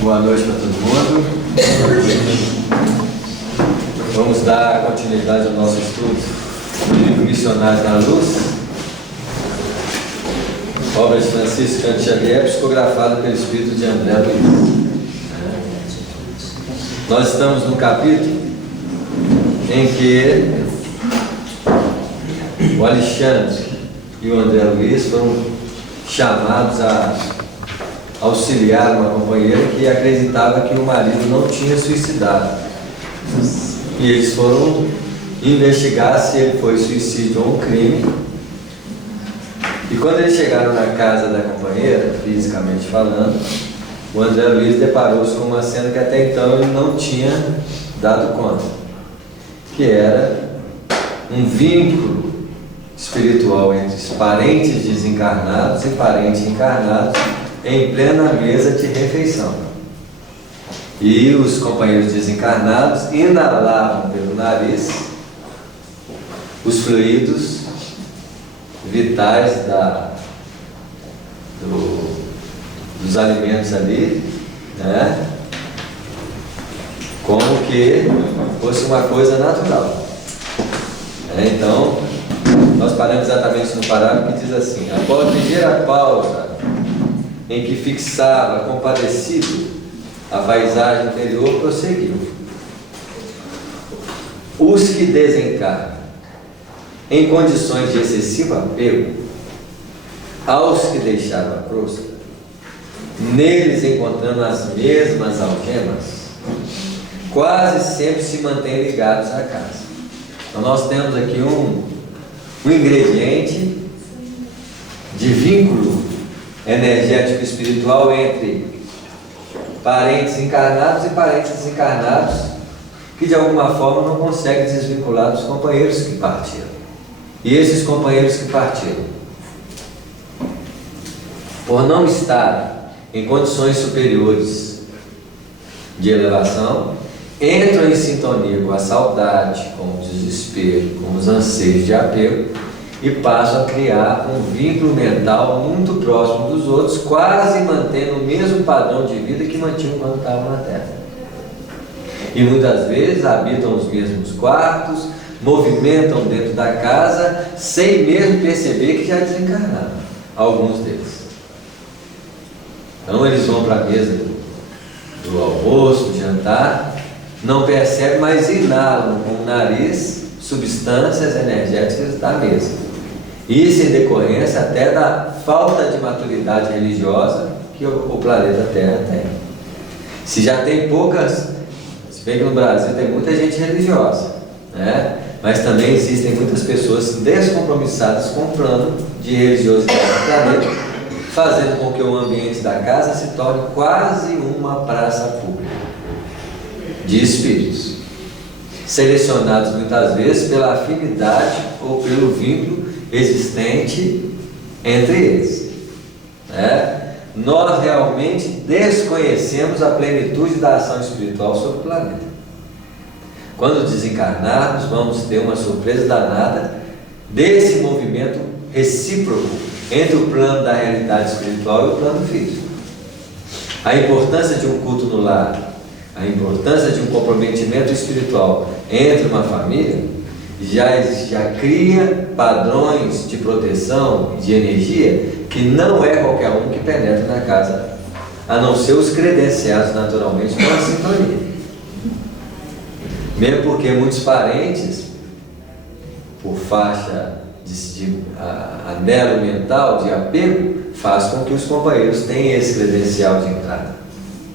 Boa noite para todo mundo. Vamos dar continuidade ao nosso estudo do livro Missionários da Luz, obra de Francisco Cândido Xavier, psicografada pelo Espírito de André Luiz. Nós estamos no capítulo em que o Alexandre e o André Luiz foram chamados a auxiliar uma companheira que acreditava que o marido não tinha suicidado. E eles foram investigar se ele foi suicídio ou um crime. E quando eles chegaram na casa da companheira, fisicamente falando, o André Luiz deparou-se com uma cena que até então ele não tinha dado conta, que era um vínculo espiritual entre os parentes desencarnados e parentes encarnados em plena mesa de refeição. E os companheiros desencarnados inalavam pelo nariz os fluidos vitais dos alimentos ali, né? Como que fosse uma coisa natural. Então, nós paramos exatamente no parágrafo que diz assim: após ligeira pausa em que fixava compadecido a paisagem interior, prosseguiu: os que desencarnam em condições de excessivo apego aos que deixaram a crosta, neles encontrando as mesmas algemas, quase sempre se mantêm ligados à casa. Então nós temos aqui um ingrediente de vínculo energético espiritual entre parentes encarnados e parentes desencarnados, que de alguma forma não conseguem desvincular dos companheiros que partiram. E esses companheiros que partiram, por não estar em condições superiores de elevação, entram em sintonia com a saudade, com o desespero, com os anseios de apego, e passam a criar um vínculo mental muito próximo dos outros, quase mantendo o mesmo padrão de vida que mantinham quando estavam na Terra. E muitas vezes habitam os mesmos quartos, movimentam dentro da casa, sem mesmo perceber que já desencarnaram, alguns deles. Então eles vão para a mesa do almoço, do jantar, não percebem, mas inalam com o nariz substâncias energéticas da mesa. Isso em decorrência até da falta de maturidade religiosa que o planeta Terra tem. Se já tem poucas, se bem que no Brasil tem muita gente religiosa, né? Mas também existem muitas pessoas descompromissadas com o plano de religiosidade do planeta, fazendo com que o ambiente da casa se torne quase uma praça pública de espíritos, selecionados muitas vezes pela afinidade ou pelo vínculo existente entre eles, né? Nós realmente desconhecemos a plenitude da ação espiritual sobre o planeta. Quando desencarnarmos, vamos ter uma surpresa danada desse movimento recíproco entre o plano da realidade espiritual e o plano físico. A importância de um culto no lar, a importância de um comprometimento espiritual entre uma família já cria padrões de proteção, de energia, que não é qualquer um que penetra na casa, a não ser os credenciados naturalmente com a sintonia. Mesmo porque muitos parentes, por faixa de anelo mental, de apego, faz com que os companheiros tenham esse credencial de entrada,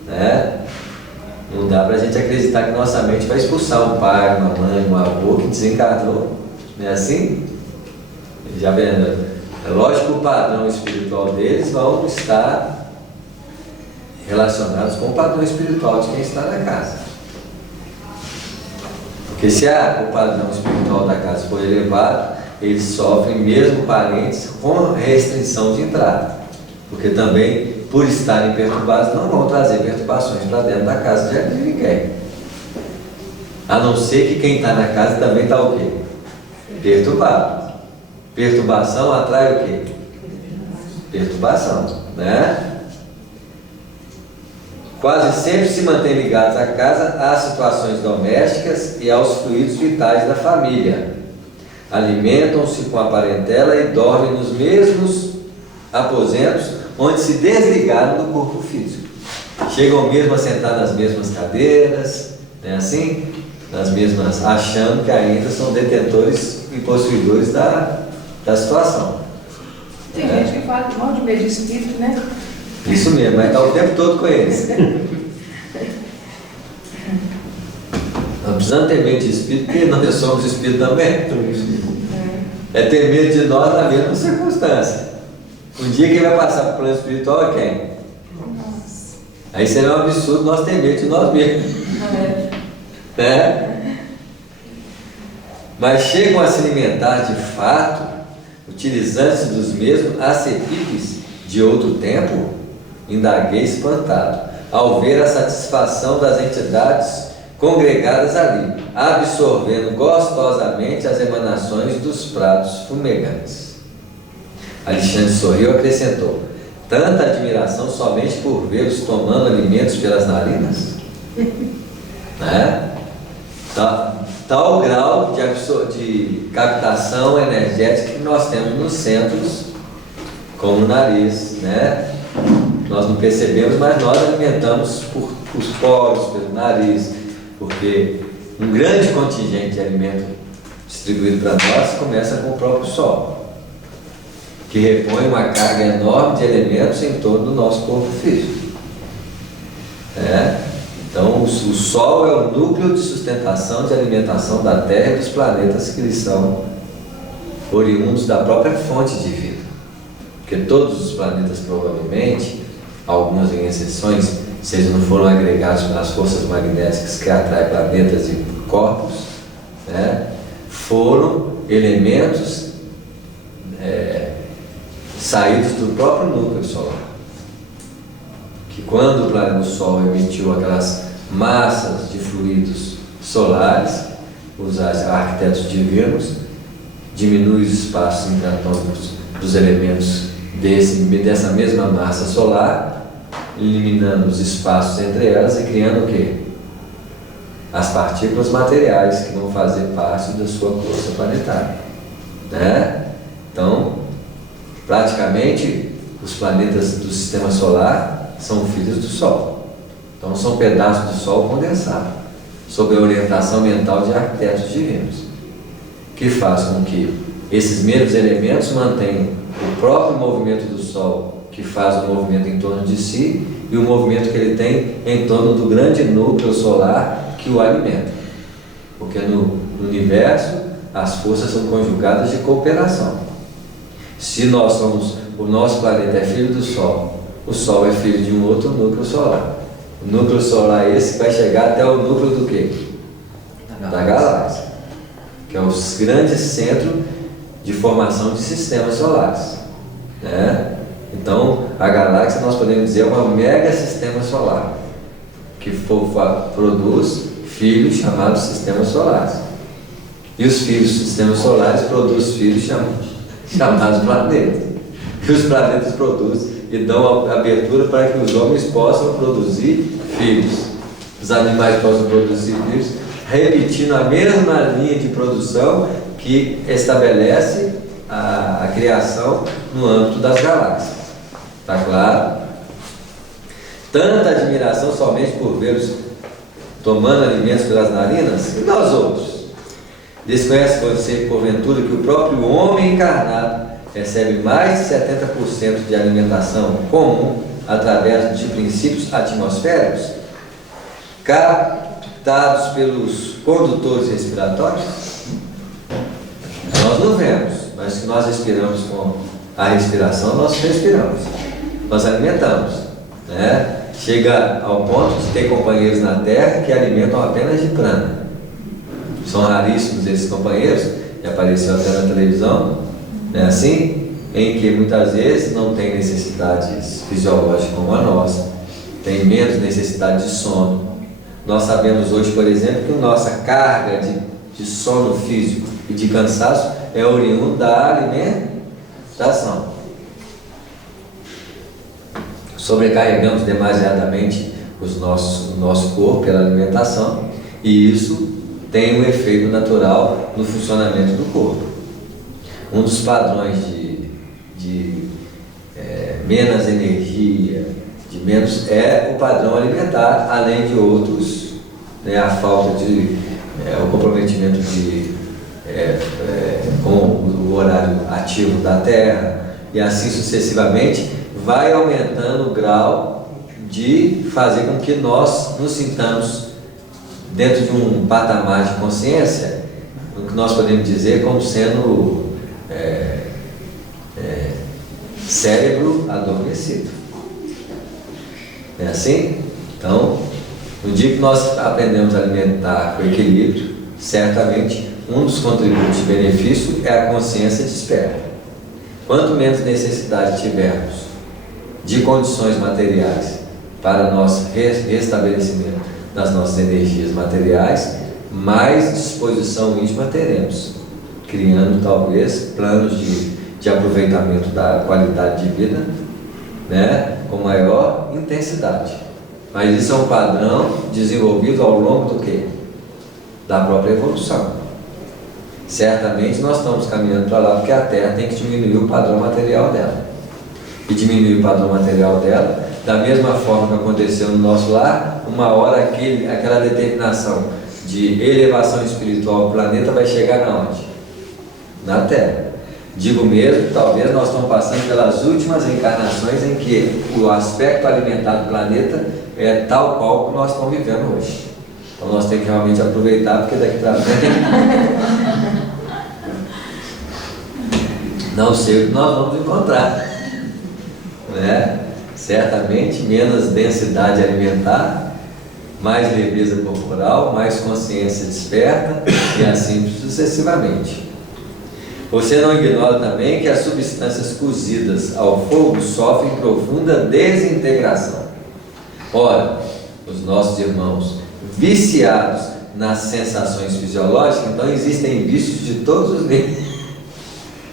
né? Não dá para a gente acreditar que nossa mente vai expulsar um pai, uma mãe, um avô que desencarnou. Não é assim? Já vendo? É lógico que o padrão espiritual deles vão estar relacionados com o padrão espiritual de quem está na casa. Porque se o padrão espiritual da casa for elevado, eles sofrem mesmo parentes com restrição de entrada. Porque também, por estarem perturbados, não vão trazer perturbações para dentro da casa de ninguém. A não ser que quem está na casa também está o quê? Perturbado. Perturbação atrai o quê? Perturbação, né? quase sempre se mantêm ligados à casa, às situações domésticas e aos fluidos vitais da família. Alimentam-se com a parentela e dormem nos mesmos aposentos onde se desligaram do corpo físico. Chegam mesmo a sentar nas mesmas cadeiras, né, assim, nas mesmas, achando que ainda são detentores e possuidores da situação. Tem gente que fala mal de medo de espírito, né? Isso mesmo, mas está o tempo todo com eles. Não precisamos ter medo de espírito, porque nós somos espírito também. É ter medo de nós na mesma circunstância. Um dia quem vai passar para o plano espiritual é quem? Nossa. Aí seria um absurdo nós ter medo de nós mesmos. Né? Mas chegam a se alimentar de fato, utilizando-se dos mesmos acepipes de outro tempo? Indaguei espantado, ao ver a satisfação das entidades congregadas ali, absorvendo gostosamente as emanações dos pratos fumegantes. Alexandre sorriu e acrescentou: tanta admiração somente por vê-los tomando alimentos pelas narinas? Né? Tal grau de captação energética que nós temos nos centros, como o nariz, né? Nós não percebemos, mas nós alimentamos por os poros, pelo nariz, porque um grande contingente de alimento distribuído para nós começa com o próprio Sol, que repõe uma carga enorme de elementos em torno do nosso corpo físico. Então, o Sol é o núcleo de sustentação de alimentação da Terra e dos planetas que lhes são oriundos da própria fonte de vida. Porque todos os planetas, provavelmente, algumas em exceções, se eles não foram agregados pelas forças magnéticas que atraem planetas e corpos, né, foram elementos saídos do próprio núcleo solar. Que quando o Sol emitiu aquelas massas de fluidos solares, os arquitetos divinos, diminui os espaços intratômicos dos elementos dessa mesma massa solar, eliminando os espaços entre elas e criando o quê? As partículas materiais que vão fazer parte da sua crosta planetária, né? Então, praticamente, os planetas do sistema solar são filhos do Sol. Então, são pedaços do Sol condensado, sob a orientação mental de arquitetos divinos, que faz com que esses mesmos elementos mantenham o próprio movimento do Sol, que faz o movimento em torno de si, e o movimento que ele tem em torno do grande núcleo solar que o alimenta. Porque no universo as forças são conjugadas de cooperação. Se nós somos, o nosso planeta é filho do Sol, o Sol é filho de um outro núcleo solar. O núcleo solar esse vai chegar até o núcleo do quê? Da galáxia, que é o grande centro de formação de sistemas solares, né? Então, a galáxia, nós podemos dizer, é um mega sistema solar, que produz filhos chamados sistemas solares. E os filhos dos sistemas solares produzem filhos chamados planetas. E os planetas produzem e dão abertura para que os homens possam produzir filhos. Os animais possam produzir filhos, repetindo a mesma linha de produção que estabelece a criação no âmbito das galáxias. Está claro? Tanta admiração somente por vê-los tomando alimentos pelas narinas, e nós outros? Desconhece você, porventura, que o próprio homem encarnado recebe mais de 70% de alimentação comum através de princípios atmosféricos captados pelos condutores respiratórios? Nós não vemos, mas se nós respiramos com a respiração, nós respiramos, nós alimentamos, né? Chega ao ponto de ter companheiros na Terra que alimentam apenas de prana. São raríssimos esses companheiros, que apareceu até na televisão, né, assim, em que muitas vezes não tem necessidades fisiológicas como a nossa, tem menos necessidade de sono. Nós sabemos hoje, por exemplo, que a nossa carga de sono físico e de cansaço é oriundo da alimentação. Sobrecarregamos demasiadamente o nosso corpo pela alimentação, e isso tem um efeito natural no funcionamento do corpo. Um dos padrões de menos energia, de menos, é o padrão alimentar, além de outros, né, a falta de, o comprometimento com o horário ativo da Terra, e assim sucessivamente, vai aumentando o grau de fazer com que nós nos sintamos dentro de um patamar de consciência, o que nós podemos dizer como sendo cérebro adormecido. É assim? Então, no dia que nós aprendemos a alimentar com equilíbrio, certamente um dos contributos de benefício é a consciência desperta. Quanto menos necessidade tivermos de condições materiais para nosso restabelecimento das nossas energias materiais, mais disposição íntima teremos, criando talvez planos de aproveitamento da qualidade de vida, né, com maior intensidade. Mas isso é um padrão desenvolvido ao longo do quê? Da própria evolução. Certamente nós estamos caminhando para lá porque a Terra tem que diminuir o padrão material dela. E diminuir o padrão material dela, da mesma forma que aconteceu no nosso lar, uma hora aquela determinação de elevação espiritual do planeta vai chegar na onde? Na Terra. Digo mesmo, talvez nós estamos passando pelas últimas encarnações em que o aspecto alimentar do planeta é tal qual que nós estamos vivendo hoje. Então nós temos que realmente aproveitar, porque daqui para frente não sei o que nós vamos encontrar, né? Certamente menos densidade alimentar, mais leveza corporal, mais consciência desperta, e assim sucessivamente. Você não ignora também que as substâncias cozidas ao fogo sofrem profunda desintegração. Ora, os nossos irmãos viciados nas sensações fisiológicas, então existem vícios de todos os níveis.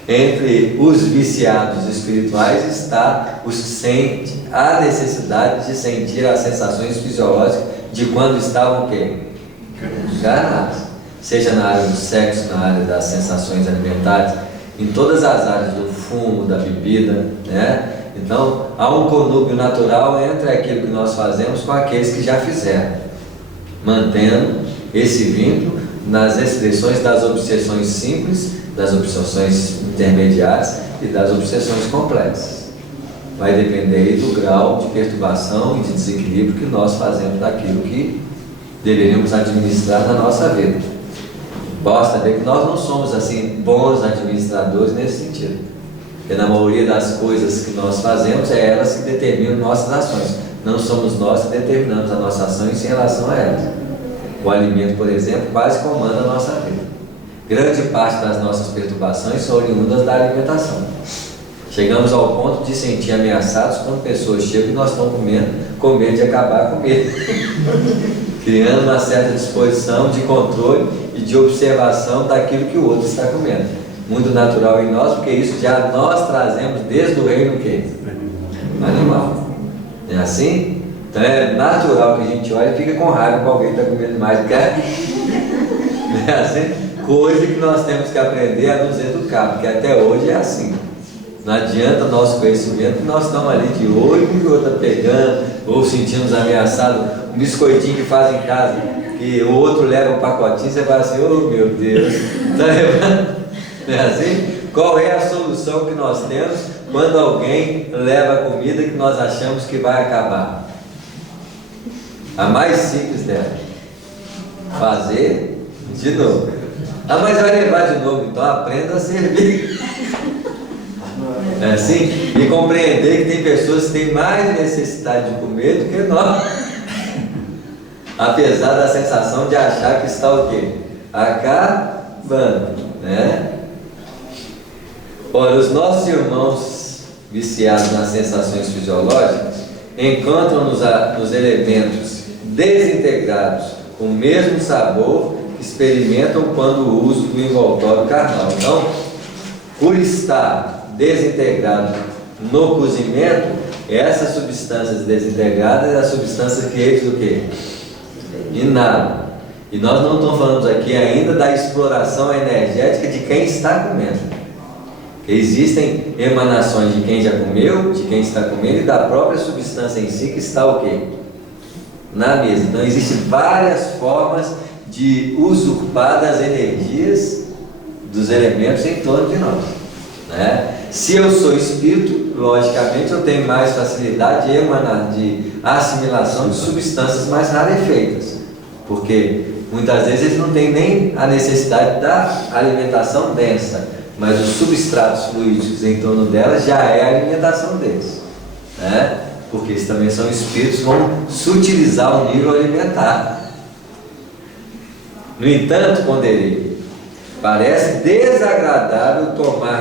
Entre os viciados espirituais está os que sentem a necessidade de sentir as sensações fisiológicas de quando estavam o quê? Encarnados. Seja na área do sexo, na área das sensações alimentares, em todas as áreas do fumo, da bebida, né? Então, há um conúbio natural entre aquilo que nós fazemos com aqueles que já fizeram, mantendo esse vínculo nas expressões das obsessões simples, das obsessões intermediárias e das obsessões complexas. Vai depender aí do grau de perturbação e de desequilíbrio que nós fazemos daquilo que deveríamos administrar na nossa vida. Basta ver que nós não somos assim bons administradores nesse sentido, porque na maioria das coisas que nós fazemos é elas que determinam nossas ações, não somos nós que determinamos as nossas ações em relação a elas. O alimento, por exemplo, quase comanda a nossa vida. Grande parte das nossas perturbações são oriundas da alimentação. Chegamos ao ponto de sentir ameaçados quando pessoas chegam e nós estamos com medo de acabar com medo, criando uma certa disposição de controle e de observação daquilo que o outro está comendo. Muito natural em nós, porque isso já nós trazemos desde o reino quê? Animal. Não é assim? Então é natural que a gente olhe e fica com raiva com alguém que está comendo mais carne. Não é assim? Coisa que nós temos que aprender a nos educar, porque até hoje é assim. Não adianta nosso conhecimento, nós estamos ali de olho e o outro está pegando, ou sentimos ameaçado, um biscoitinho que faz em casa, que o outro leva um pacotinho, você fala assim, oh meu Deus, está levando? Não é assim? Qual é a solução que nós temos quando alguém leva a comida que nós achamos que vai acabar? A mais simples dela, fazer de novo. Ah, mas vai levar de novo, então aprenda a servir. É assim? E compreender que tem pessoas que têm mais necessidade de comer do que nós. Apesar da sensação de achar que está o quê? Acabando, né? Ora, os nossos irmãos viciados nas sensações fisiológicas encontram nos elementos desintegrados o mesmo sabor que experimentam quando usam do envoltório carnal. Então, por estar desintegrado no cozimento, essas substâncias desintegradas é a substância que eles o quê? Inala. E nós não estamos falando aqui ainda da exploração energética de quem está comendo. Existem emanações de quem já comeu, de quem está comendo e da própria substância em si que está o quê? Na mesa. Então existem várias formas de usurpar das energias dos elementos em torno de nós, né? Se eu sou espírito, logicamente eu tenho mais facilidade de emanar, de assimilação de substâncias mais rarefeitas, porque muitas vezes eles não têm nem a necessidade da alimentação densa, mas os substratos fluídicos em torno delas já é a alimentação deles, né? Porque eles também são espíritos, vão sutilizar o nível alimentar. No entanto, Ponderei, parece desagradável tomar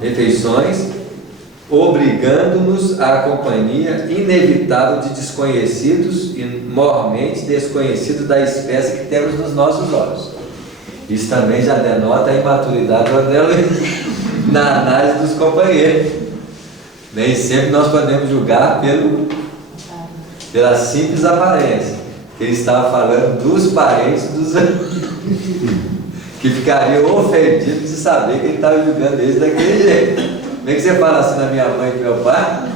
refeições, obrigando-nos à companhia inevitável de desconhecidos e mormente desconhecidos da espécie que temos nos nossos olhos. Isso também já denota a imaturidade do André na análise dos companheiros. Nem sempre nós podemos julgar pela simples aparência. Ele estava falando dos parentes dos que ficariam ofendidos de saber que ele estava julgando eles daquele jeito. Como é que você fala assim na minha mãe e meu pai?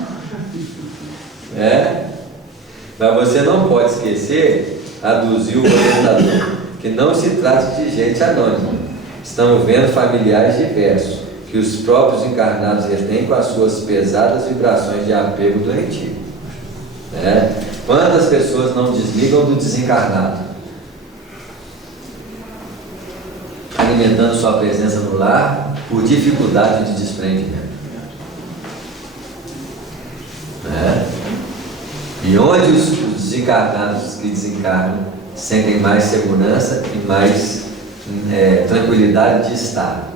Mas você não pode esquecer, aduziu o orientador, que não se trata de gente anônima. Estamos vendo familiares diversos, que os próprios encarnados retêm com as suas pesadas vibrações de apego doentio. Quantas pessoas não desligam do desencarnado, alimentando sua presença no lar por dificuldade de desprendimento, E onde os desencarnados que desencarnam sentem mais segurança e mais tranquilidade de estar?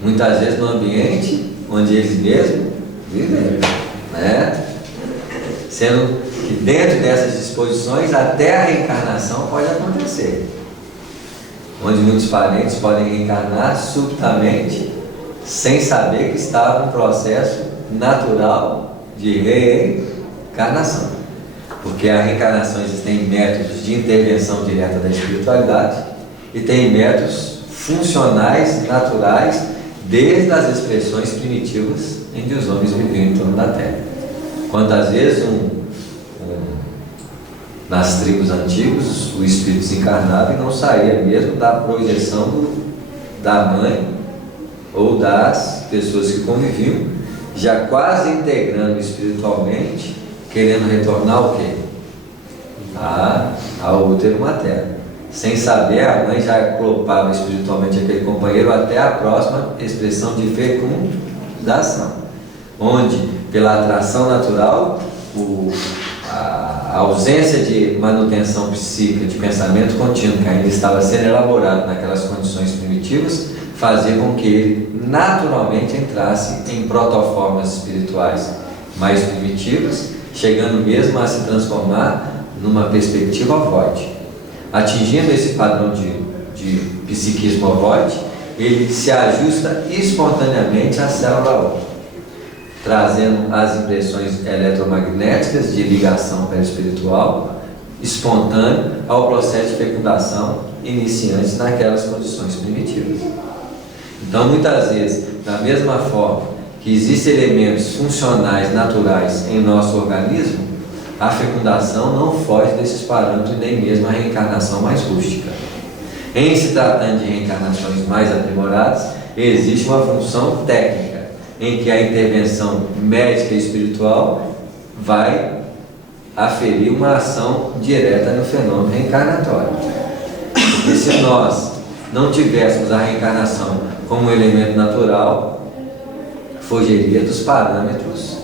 Muitas vezes no ambiente onde eles mesmos vivem, Sendo que dentro dessas disposições até a reencarnação pode acontecer, onde muitos parentes podem reencarnar subitamente sem saber que estava um processo natural de reencarnação, porque a reencarnação existem métodos de intervenção direta da espiritualidade e tem métodos funcionais, naturais, desde as expressões primitivas em que os homens viviam em torno da Terra. Quantas vezes nas tribos antigas o espírito desencarnava e não saía mesmo da projeção da mãe ou das pessoas que conviviam, já quase integrando espiritualmente, querendo retornar ao quê? Ao útero materno. Sem saber, a mãe já colocava espiritualmente aquele companheiro até a próxima expressão de fecundação, onde, pela atração natural, a ausência de manutenção psíquica, de pensamento contínuo, que ainda estava sendo elaborado naquelas condições primitivas, fazia com que ele naturalmente entrasse em protoformas espirituais mais primitivas, chegando mesmo a se transformar numa perspectiva ovoide. Atingindo esse padrão de psiquismo ovoide, ele se ajusta espontaneamente à célula óssea, trazendo as impressões eletromagnéticas de ligação perispiritual espontânea ao processo de fecundação iniciante naquelas condições primitivas. Então, muitas vezes, da mesma forma que existem elementos funcionais naturais em nosso organismo, a fecundação não foge desses parâmetros, nem mesmo a reencarnação mais rústica. Em se tratando de reencarnações mais aprimoradas, existe uma função técnica, em que a intervenção médica e espiritual vai aferir uma ação direta no fenômeno reencarnatório. Porque se nós não tivéssemos a reencarnação como um elemento natural, fugiria dos parâmetros,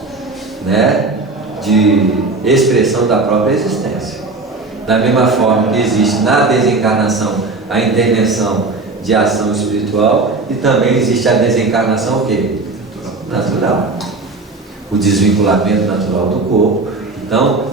de expressão da própria existência. Da mesma forma que existe na desencarnação a intervenção de ação espiritual, e também existe a desencarnação o quê? Natural. O desvinculamento natural do corpo. Então,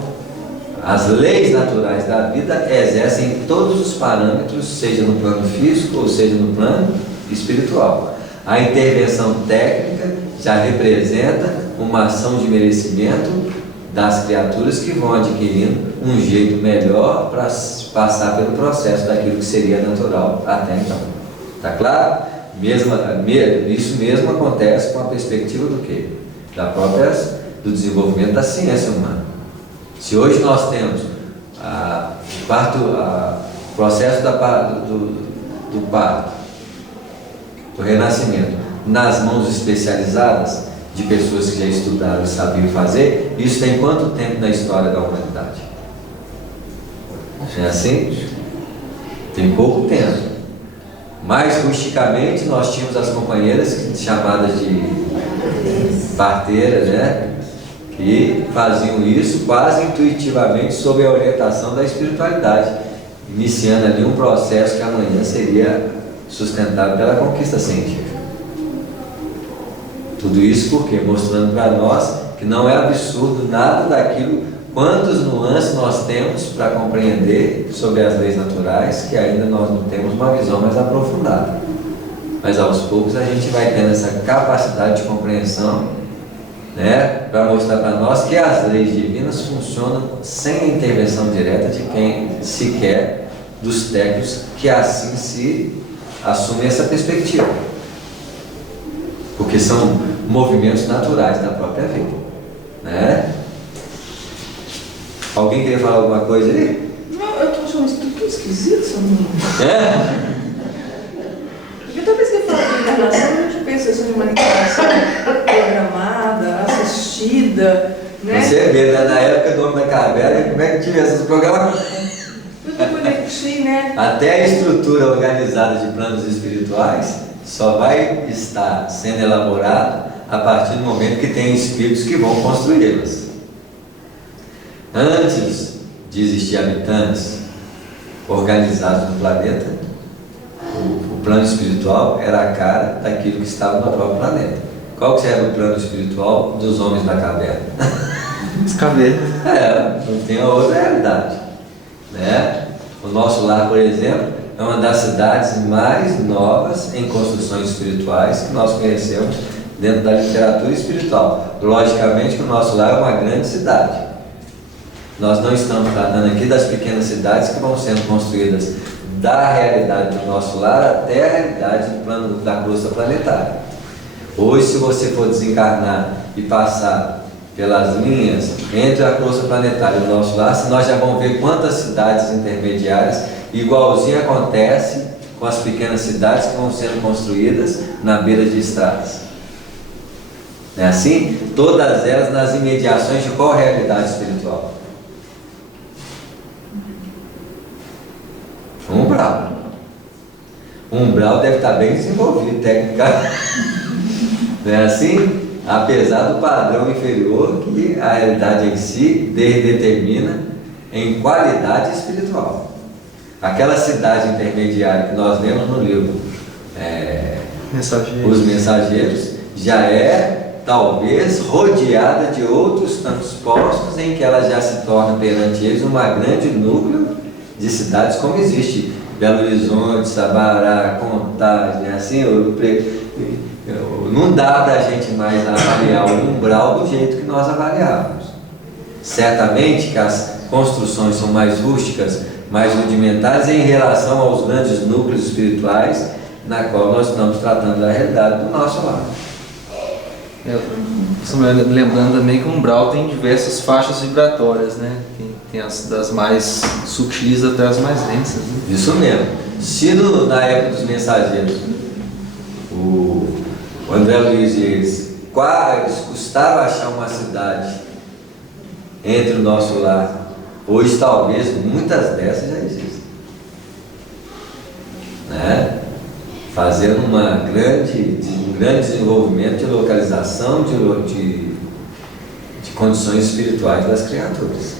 as leis naturais da vida exercem todos os parâmetros, seja no plano físico ou seja no plano espiritual. A intervenção técnica já representa uma ação de merecimento das criaturas que vão adquirindo um jeito melhor para passar pelo processo daquilo que seria natural até então. Está claro? Isso mesmo acontece com a perspectiva do quê? Do desenvolvimento da ciência humana. Se hoje nós temos o processo do parto, do renascimento, nas mãos especializadas de pessoas que já estudaram e sabiam fazer, isso tem quanto tempo na história da humanidade? É assim? Tem pouco tempo. Mais rusticamente, nós tínhamos as companheiras chamadas de parteiras, né? Que faziam isso quase intuitivamente sob a orientação da espiritualidade, iniciando ali um processo que amanhã seria sustentado pela conquista científica. Tudo isso porque mostrando para nós que não é absurdo nada daquilo, quantos nuances nós temos para compreender sobre as leis naturais, que ainda nós não temos uma visão mais aprofundada. Mas aos poucos a gente vai tendo essa capacidade de compreensão, né, para mostrar para nós que as leis divinas funcionam sem a intervenção direta de quem sequer dos técnicos que assim se assumem essa perspectiva, porque são movimentos naturais da própria vida, né? Alguém queria falar alguma coisa aí? Não, eu estou achando isso tudo esquisito, seu menino. É? Porque toda vez que eu falo de encarnação, a gente pensa assim, de manipulação programada, assistida, né? Você vê, né? Na época do Homem da Caverna, como é que tinha esses programas? Tudo bonitinho, né? Até a estrutura organizada de planos espirituais só vai estar sendo elaborada a partir do momento que tem espíritos que vão construí-las. Antes de existir habitantes organizados no planeta, o plano espiritual era a cara daquilo que estava no próprio planeta. Qual que era o plano espiritual dos homens da caverna? As cavernas. Não tem a outra realidade, né? O nosso lar, por exemplo, é uma das cidades mais novas em construções espirituais que nós conhecemos dentro da literatura espiritual. Logicamente que o nosso lar é uma grande cidade. Nós não estamos tratando aqui das pequenas cidades que vão sendo construídas da realidade do nosso lar até a realidade do plano da crosta planetária. Hoje, se você for desencarnar e passar pelas linhas entre a crosta planetária e o nosso lar, nós já vamos ver quantas cidades intermediárias, igualzinho acontece com as pequenas cidades que vão sendo construídas na beira de estradas. Não é assim? Todas elas nas imediações de qual realidade espiritual? Umbral. O umbral deve estar bem desenvolvido tecnicamente. Não é assim? Apesar do padrão inferior que a realidade em si determina em qualidade espiritual. Aquela cidade intermediária que nós lemos no livro Os Mensageiros já é talvez rodeada de outros tantos postos em que ela já se torna perante eles uma grande núcleo de cidades como existe Belo Horizonte, Sabará, Contagem, assim, não dá para a gente mais avaliar o umbral do jeito que nós avaliávamos. Certamente que as construções são mais rústicas, mais rudimentares em relação aos grandes núcleos espirituais na qual nós estamos tratando da realidade do nosso lar. Lembrando também que o umbral tem diversas faixas vibratórias, né? Tem as das mais sutis até as mais densas, né? Isso mesmo. Se na época dos mensageiros o André Luiz Reis custava achar uma cidade entre o nosso lar, hoje talvez muitas dessas já existem, né? Fazendo um grande desenvolvimento de localização de condições espirituais das criaturas.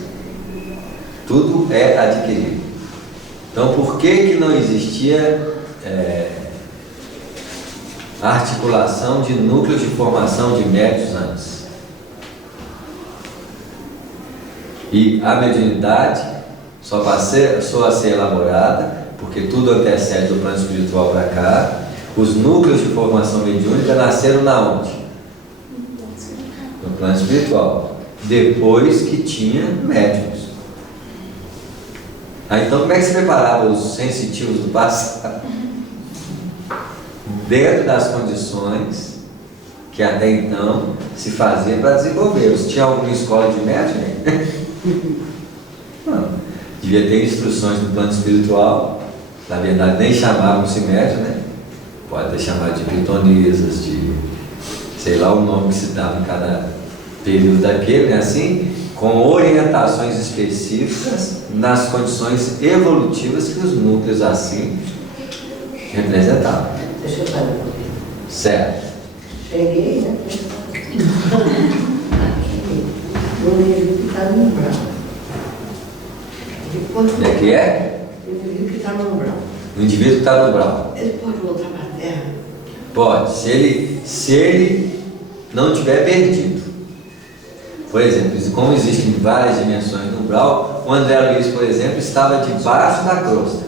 Tudo é adquirido. Então, por que não existia articulação de núcleos de formação de médiuns antes? E a mediunidade só a ser elaborada, porque tudo antecede do plano espiritual para cá, Os núcleos de formação mediúnica nasceram na onde? No plano espiritual. Depois que tinha médiuns. Então como é que se preparava os sensitivos do passado? Dentro das condições que até então se fazia para desenvolvê-los. Tinha alguma escola de médium? Não. Devia ter instruções no plano espiritual. Na verdade nem chamavam-se médium, né? Pode ter chamado de pitonisas, de sei lá o nome que se dava em cada período daquele, né? Assim, com orientações específicas nas condições evolutivas que os núcleos assim representavam. Deixa eu falar um pouquinho. Certo. Cheguei, né? O indivíduo que está no umbral. O que é? O indivíduo que está no umbral. O indivíduo que está no umbral. Ele pode voltar para a Terra? Pode, se ele não tiver perdido. Por exemplo, como existem várias dimensões no umbral, o André Luiz, por exemplo, estava debaixo da crosta.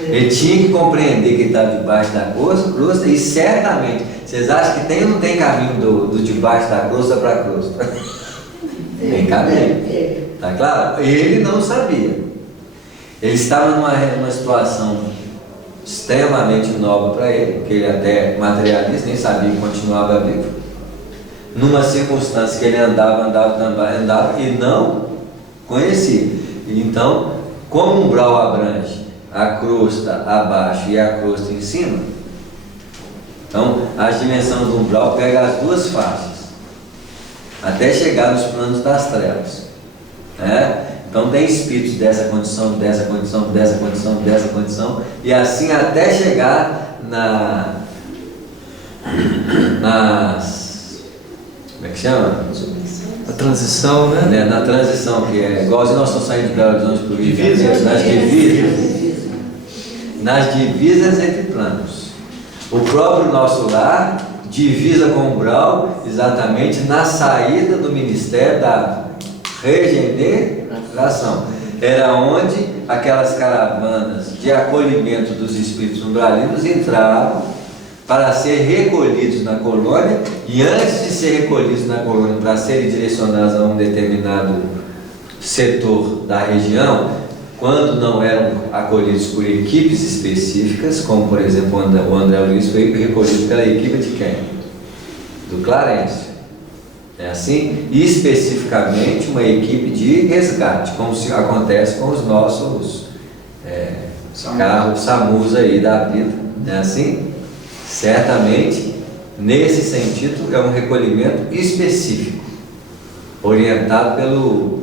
Ele tinha que compreender que ele estava debaixo da crosta e certamente, vocês acham que tem ou não tem caminho do debaixo da crosta para a crosta? Tem caminho. Tá claro? Ele não sabia. Ele estava numa situação extremamente nova para ele, porque ele até materialista, nem sabia que continuava vivo. Numa circunstância que ele andava e não conhecia. Então, como o umbral abrange a crosta abaixo e a crosta em cima, então as dimensões do umbral pegam as duas faixas, até chegar nos planos das trevas, né? Então tem espíritos dessa condição, dessa condição, dessa condição, dessa condição, e assim até chegar nas... como é que chama? A transição, né? Na transição, que é igualzinho nós estamos saindo de Belo Horizonte para o Rio de Janeiro, nas divisas entre planos. O próprio nosso lar divisa com o umbral exatamente na saída do ministério da regeneração. Era onde aquelas caravanas de acolhimento dos espíritos umbralinos entravam para ser recolhidos na colônia, e antes de ser recolhidos na colônia para serem direcionados a um determinado setor da região, quando não eram acolhidos por equipes específicas, como por exemplo o André Luiz foi recolhido pela equipe de quem? Do Clarence. É assim? E especificamente uma equipe de resgate, como se acontece com os nossos carros SAMUs aí da vida. É assim? Certamente, nesse sentido, é um recolhimento específico, orientado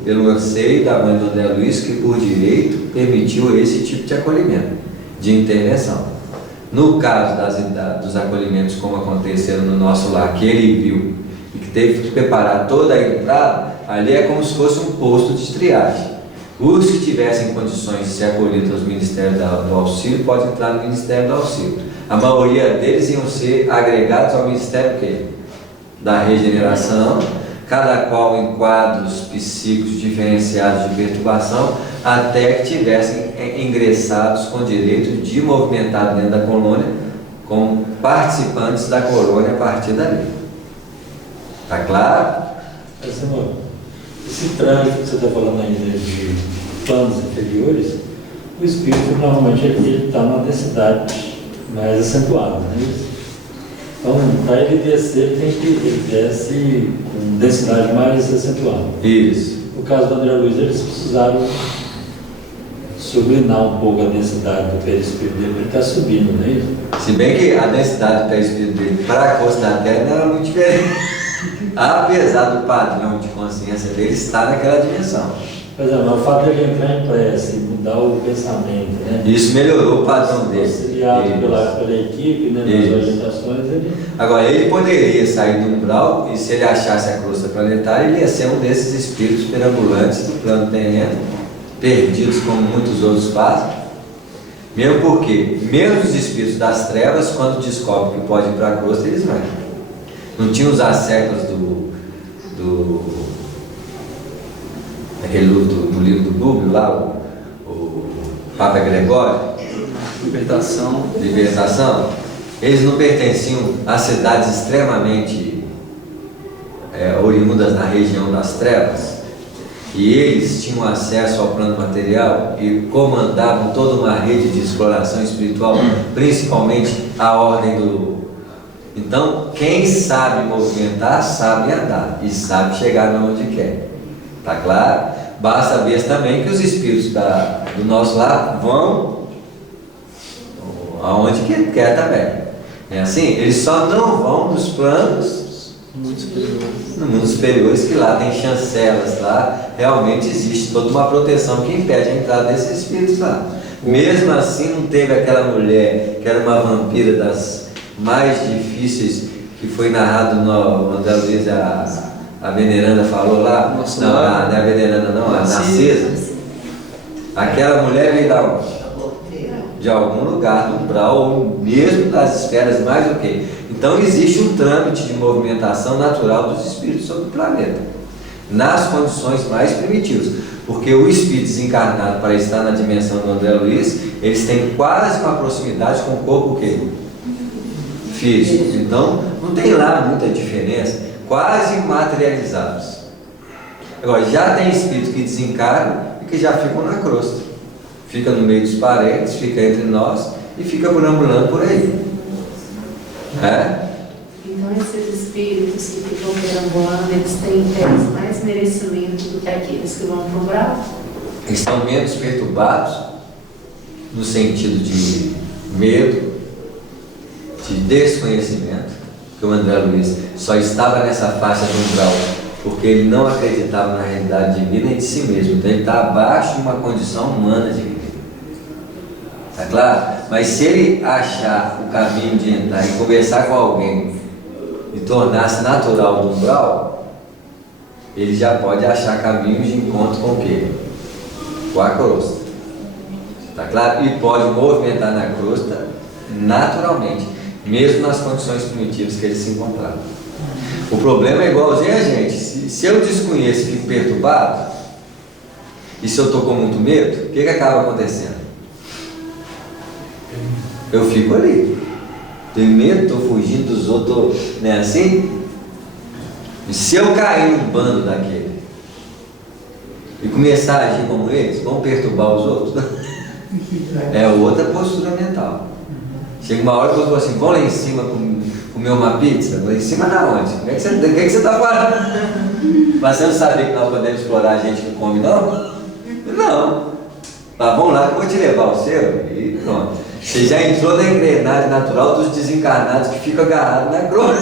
pelo anseio da mãe do André Luiz, que por direito permitiu esse tipo de acolhimento, de intervenção. No caso dos acolhimentos como aconteceram no nosso lar, que ele viu e que teve que preparar toda a entrada, ali é como se fosse um posto de triagem. Os que tivessem condições de ser acolhidos aos ministérios do auxílio podem entrar no Ministério do Auxílio. A maioria deles iam ser agregados ao Ministério da Regeneração, cada qual em quadros psíquicos diferenciados de perturbação, até que tivessem ingressados com direito de movimentar dentro da colônia, como participantes da colônia a partir dali. Está claro? Esse trânsito que você está falando ainda de planos inferiores, o espírito normalmente ele está numa densidade mais acentuada, né? Então, para ele descer, ele desce com densidade mais acentuada. Isso. No caso do André Luiz, eles precisaram sublinar um pouco a densidade do perispírito dele, ele está subindo, não é isso? Se bem que a densidade do perispírito dele para a costa da Terra não era muito diferente. Apesar do padrão de consciência dele estar naquela dimensão. Pois é, mas o fato de ele entrar em prece, mudar o pensamento, né? Isso melhorou o padrão dele. Auxiliado pela equipe, né, nas orientações, ele... Agora, ele poderia sair do umbral e, se ele achasse a crosta planetária, ele ia ser um desses espíritos perambulantes do plano terreno, perdidos como muitos outros fazem. Mesmo porque, mesmo os espíritos das trevas, quando descobrem que pode ir para a crosta, eles vão. Não tinha os asseclas daquele do livro do Búblio lá, o Papa Gregório? Libertação. Eles não pertenciam a cidades extremamente oriundas na região das trevas, e eles tinham acesso ao plano material e comandavam toda uma rede de exploração espiritual, principalmente a ordem do... Então, quem sabe movimentar, sabe andar e sabe chegar onde quer. Tá claro? Basta ver também que os espíritos do nosso lado vão aonde quer também. É assim? Eles só não vão nos planos no mundo superiores, que lá tem chancelas, lá realmente existe toda uma proteção que impede a entrada desses espíritos lá. Mesmo assim, não teve aquela mulher que era uma vampira das mais difíceis, que foi narrado no André Luiz, a veneranda falou lá. Nossa, não é a veneranda, não, a Narcisa. Aquela mulher veio da onde? De algum lugar do umbral, ou mesmo das esferas mais do que. Então existe um trâmite de movimentação natural dos espíritos sobre o planeta, nas condições mais primitivas, porque o espírito desencarnado, para estar na dimensão do André Luiz, eles têm quase uma proximidade com o corpo físico. Então não tem lá muita diferença, quase materializados. Agora, já tem espíritos que desencarnam e que já ficam na crosta, fica no meio dos parentes, fica entre nós e fica ambulando por aí. Então esses espíritos que ficam perambulando, eles têm mais merecimento do que aqueles que vão para o umbral? Estão menos perturbados no sentido de medo, de desconhecimento, que o André Luiz só estava nessa faixa do umbral porque ele não acreditava na realidade divina e de si mesmo, então ele está abaixo de uma condição humana de viver. Tá claro? Mas se ele achar o caminho de entrar e conversar com alguém e tornar-se natural do umbral, ele já pode achar caminhos de encontro com o quê? Com a crosta. Tá claro? E pode movimentar na crosta naturalmente, mesmo nas condições primitivas que ele se encontrava. O problema é igualzinho a gente. Se eu desconheço e fico perturbado, e se eu estou com muito medo, o que acaba acontecendo? Eu fico ali, tenho medo, estou fugindo dos outros, não é assim? E se eu cair num bando daquele e começar a agir como eles, vão perturbar os outros? É outra postura mental. Chega uma hora que eu falo assim, vão lá em cima comer uma pizza? Lá em cima da onde? O que você está falando? Mas você não sabia que nós podemos explorar a gente que come, não? Não. Mas vamos lá que eu vou te levar o seu e pronto. Você já entrou na engrenagem natural dos desencarnados que ficam agarrados na cruz.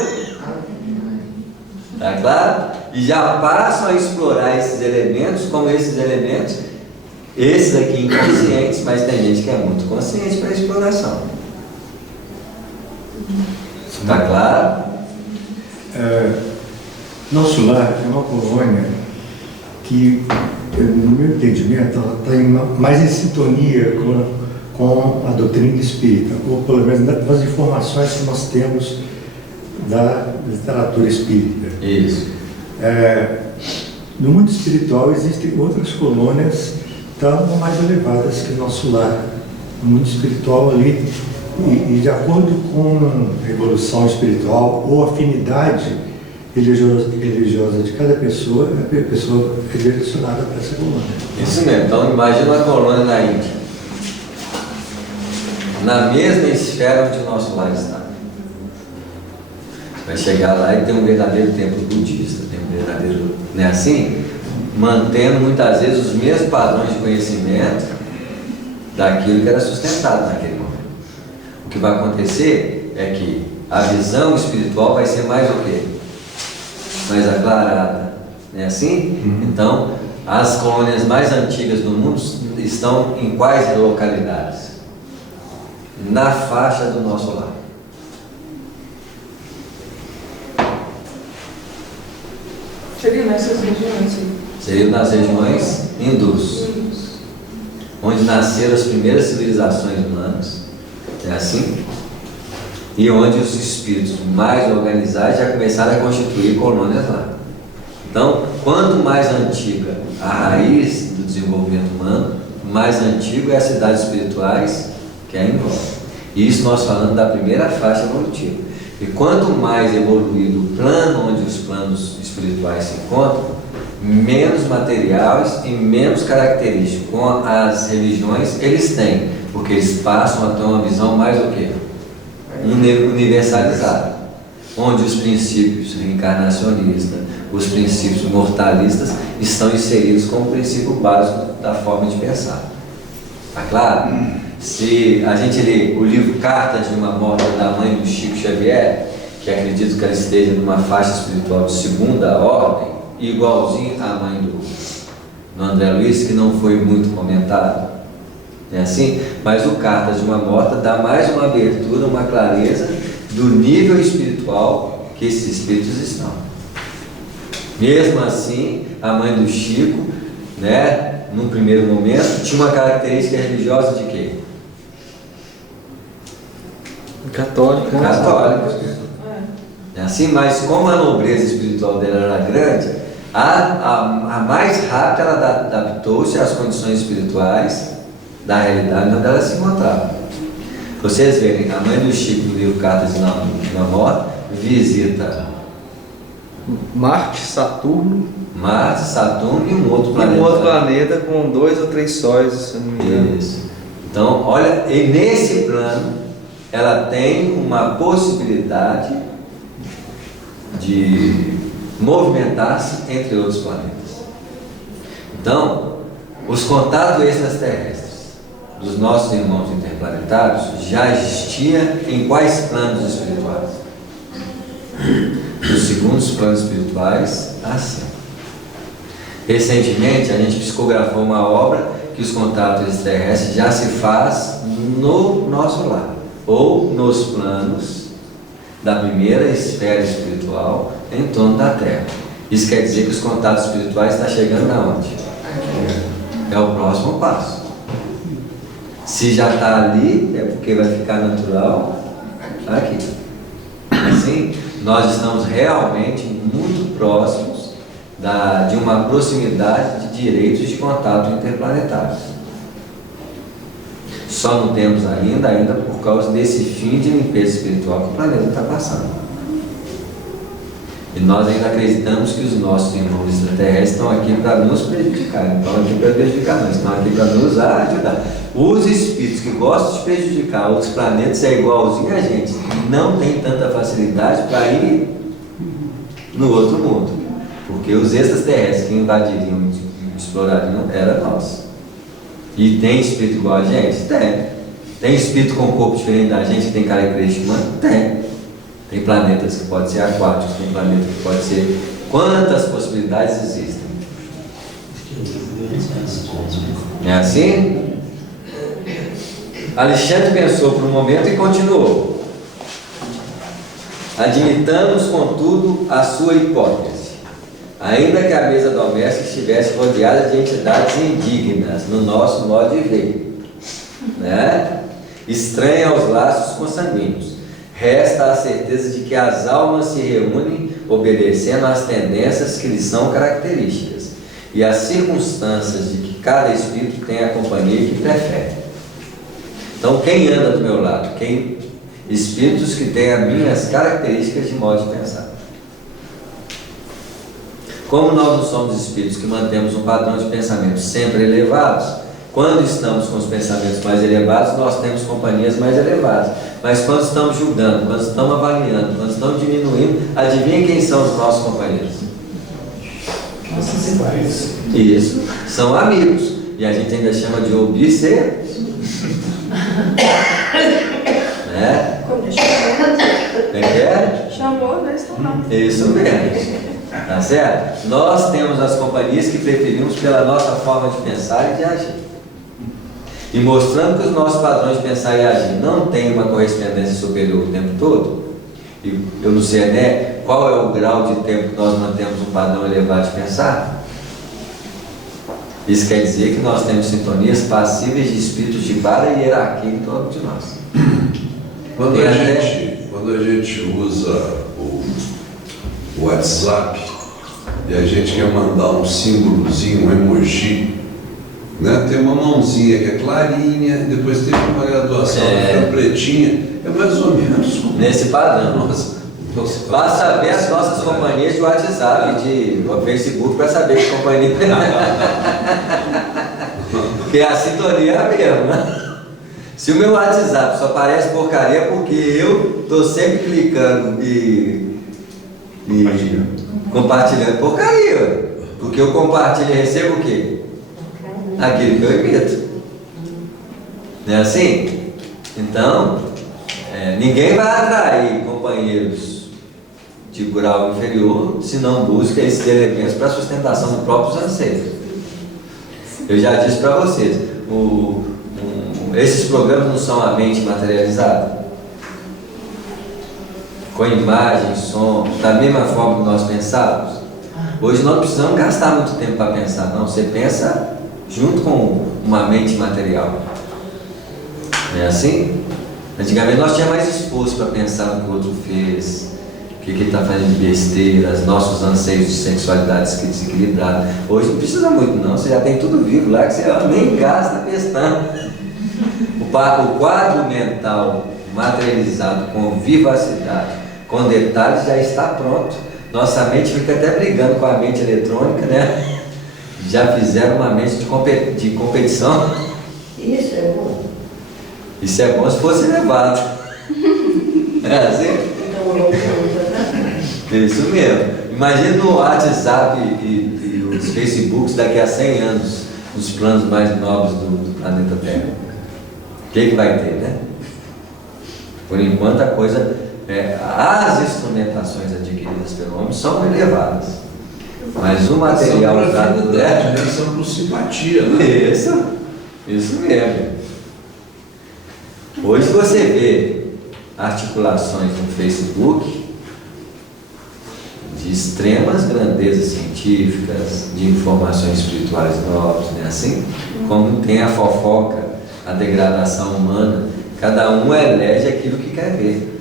Tá claro? E já passam a explorar esses elementos, como esses elementos, esses aqui inconscientes, mas tem gente que é muito consciente para a exploração. Tá claro? Nosso lar é uma colônia que, no meu entendimento, ela está mais em sintonia com a doutrina espírita, ou pelo menos das informações que nós temos da literatura espírita. Isso. No mundo espiritual existem outras colônias tão mais elevadas que o nosso lar. No mundo espiritual ali, e de acordo com a evolução espiritual ou afinidade religiosa de cada pessoa, a pessoa é direcionada para essa colônia. Isso mesmo. Então imagina uma colônia na Índia, na mesma esfera onde o nosso lar está. Vai chegar lá e tem um verdadeiro templo budista, tem um verdadeiro, não é assim? Mantendo muitas vezes os mesmos padrões de conhecimento daquilo que era sustentado naquele momento. O que vai acontecer é que a visão espiritual vai ser mais o quê? Mais aclarada, não é assim? Então, as colônias mais antigas do mundo estão em quais localidades? Na faixa do nosso lar. Seria nessas regiões, sim. Seriam nas regiões hindus, onde nasceram as primeiras civilizações humanas, é assim? E onde os espíritos mais organizados já começaram a constituir colônias lá. Então, quanto mais antiga a raiz do desenvolvimento humano, mais antigo é as cidades espirituais que a envolvem. Isso nós falando da primeira faixa evolutiva. E quanto mais evoluído o plano onde os planos espirituais se encontram, menos materiais e menos característicos com as religiões eles têm, porque eles passam a ter uma visão mais o quê? Universalizada, onde os princípios reencarnacionistas, os princípios mortalistas estão inseridos como princípio básico da forma de pensar. Tá claro? Se a gente lê o livro Cartas de uma Morta da mãe do Chico Xavier, que acredito que ela esteja numa faixa espiritual de segunda ordem, igualzinho à mãe do André Luiz, que não foi muito comentado, é assim? Mas o Cartas de uma Morta dá mais uma abertura, uma clareza do nível espiritual que esses espíritos estão. Mesmo assim, a mãe do Chico, né, num primeiro momento, tinha uma característica religiosa de quê? Católica. Católica. É assim, mas como a nobreza espiritual dela era grande, a mais rápida ela adaptou-se às condições espirituais da realidade onde ela se encontrava. Vocês verem, a mãe do Chico, no livro Cartas de uma Morta, visita Marte, Saturno e um outro e planeta. um outro planeta com 2 ou 3 sóis, se eu não me engano. Isso. Então, olha, e nesse plano, ela tem uma possibilidade de movimentar-se entre outros planetas. Então, os contatos extraterrestres dos nossos irmãos interplanetários já existia em quais planos espirituais? Nos segundos planos espirituais, assim. Recentemente, a gente psicografou uma obra que os contatos extraterrestres já se faz no nosso lar, ou nos planos da primeira esfera espiritual em torno da Terra. Isso quer dizer que os contatos espirituais estão chegando aonde? É o próximo passo. Se já está ali, é porque vai ficar natural aqui. Assim, nós estamos realmente muito próximos de uma proximidade de direitos de contato interplanetários. Só não temos ainda por causa desse fim de limpeza espiritual que o planeta está passando. E nós ainda acreditamos que os nossos irmãos extraterrestres estão aqui para nos prejudicar, não estão aqui para prejudicar, não, estão aqui para nos ajudar. Os espíritos que gostam de prejudicar outros planetas é igualzinho a gente, não tem tanta facilidade para ir no outro mundo, porque os extraterrestres que invadiriam e explorariam era nós. E tem espírito igual a gente? Tem. Tem espírito com corpo diferente da gente, que tem característica humana? Tem. Tem planetas que podem ser aquáticos, tem planetas que podem ser... Quantas possibilidades existem? É assim? Alexandre pensou por um momento e continuou. Admitamos, contudo, a sua hipótese. Ainda que a mesa doméstica estivesse rodeada de entidades indignas, no nosso modo de ver, né? Estranha aos laços consanguíneos. Resta a certeza de que as almas se reúnem obedecendo às tendências que lhes são características e às circunstâncias de que cada espírito tem a companhia que prefere. Então, quem anda do meu lado? Espíritos que têm as minhas características de modo de pensar. Como nós não somos espíritos que mantemos um padrão de pensamento sempre elevados, quando estamos com os pensamentos mais elevados, nós temos companhias mais elevadas. Mas quando estamos julgando, quando estamos avaliando, quando estamos diminuindo, adivinha quem são os nossos companheiros? Nossos iguais. Isso, são amigos. E a gente ainda chama de observador. Né? Como deixa eu É? chamou, né? Estão lá. Isso mesmo. Tá certo? Nós temos as companhias que preferimos pela nossa forma de pensar e de agir. E mostrando que os nossos padrões de pensar e agir não têm uma correspondência superior o tempo todo, e eu não sei, né, qual é o grau de tempo que nós mantemos um padrão elevado de pensar. Isso quer dizer que nós temos sintonias passíveis de espíritos de vara e hierarquia em torno de nós. Quando a gente usa o WhatsApp e a gente quer mandar um símbolozinho, um emoji, né? Tem uma mãozinha que é clarinha, depois tem uma graduação que é pretinha. É mais ou menos como nesse padrão. Nossa. Basta ver as nossas companhias de WhatsApp, de Facebook, para saber que companhia. Porque a sintonia é a mesma. Se o meu WhatsApp só parece porcaria, é porque eu estou sempre clicando e compartilhando porcaria. Porque eu compartilho e recebo o quê? Aquilo que eu emito. Não é assim? Então, ninguém vai atrair companheiros de grau inferior se não busca esses elementos para a sustentação dos próprios anseios. Eu já disse para vocês, esses programas não são a mente materializada, com imagem, som, da mesma forma que nós pensávamos. Hoje nós não precisamos gastar muito tempo para pensar, não. Você pensa junto com uma mente material. Não é assim? Antigamente nós tínhamos mais esforço para pensar no que o outro fez, o que ele está fazendo de besteira, os nossos anseios de sexualidade desequilibrada. Hoje não precisa muito não, você já tem tudo vivo lá que você nem gasta pensando. O quadro mental materializado com vivacidade, com detalhes, já está pronto. Nossa mente fica até brigando com a mente eletrônica, né? Já fizeram uma mente de competição. Isso é bom. Isso é bom se fosse levado. É assim? Isso mesmo. Imagina no WhatsApp e os Facebooks daqui a 100 anos, os planos mais nobres do planeta Terra. O que vai ter, né? Por enquanto a coisa, as instrumentações adquiridas pelo homem são elevadas. Mas o material usado por ela... São por simpatia, né? Isso mesmo. Hoje você vê articulações no Facebook de extremas grandezas científicas, de informações espirituais nobres, né? Assim como tem a fofoca, a degradação humana, cada um elege aquilo que quer ver.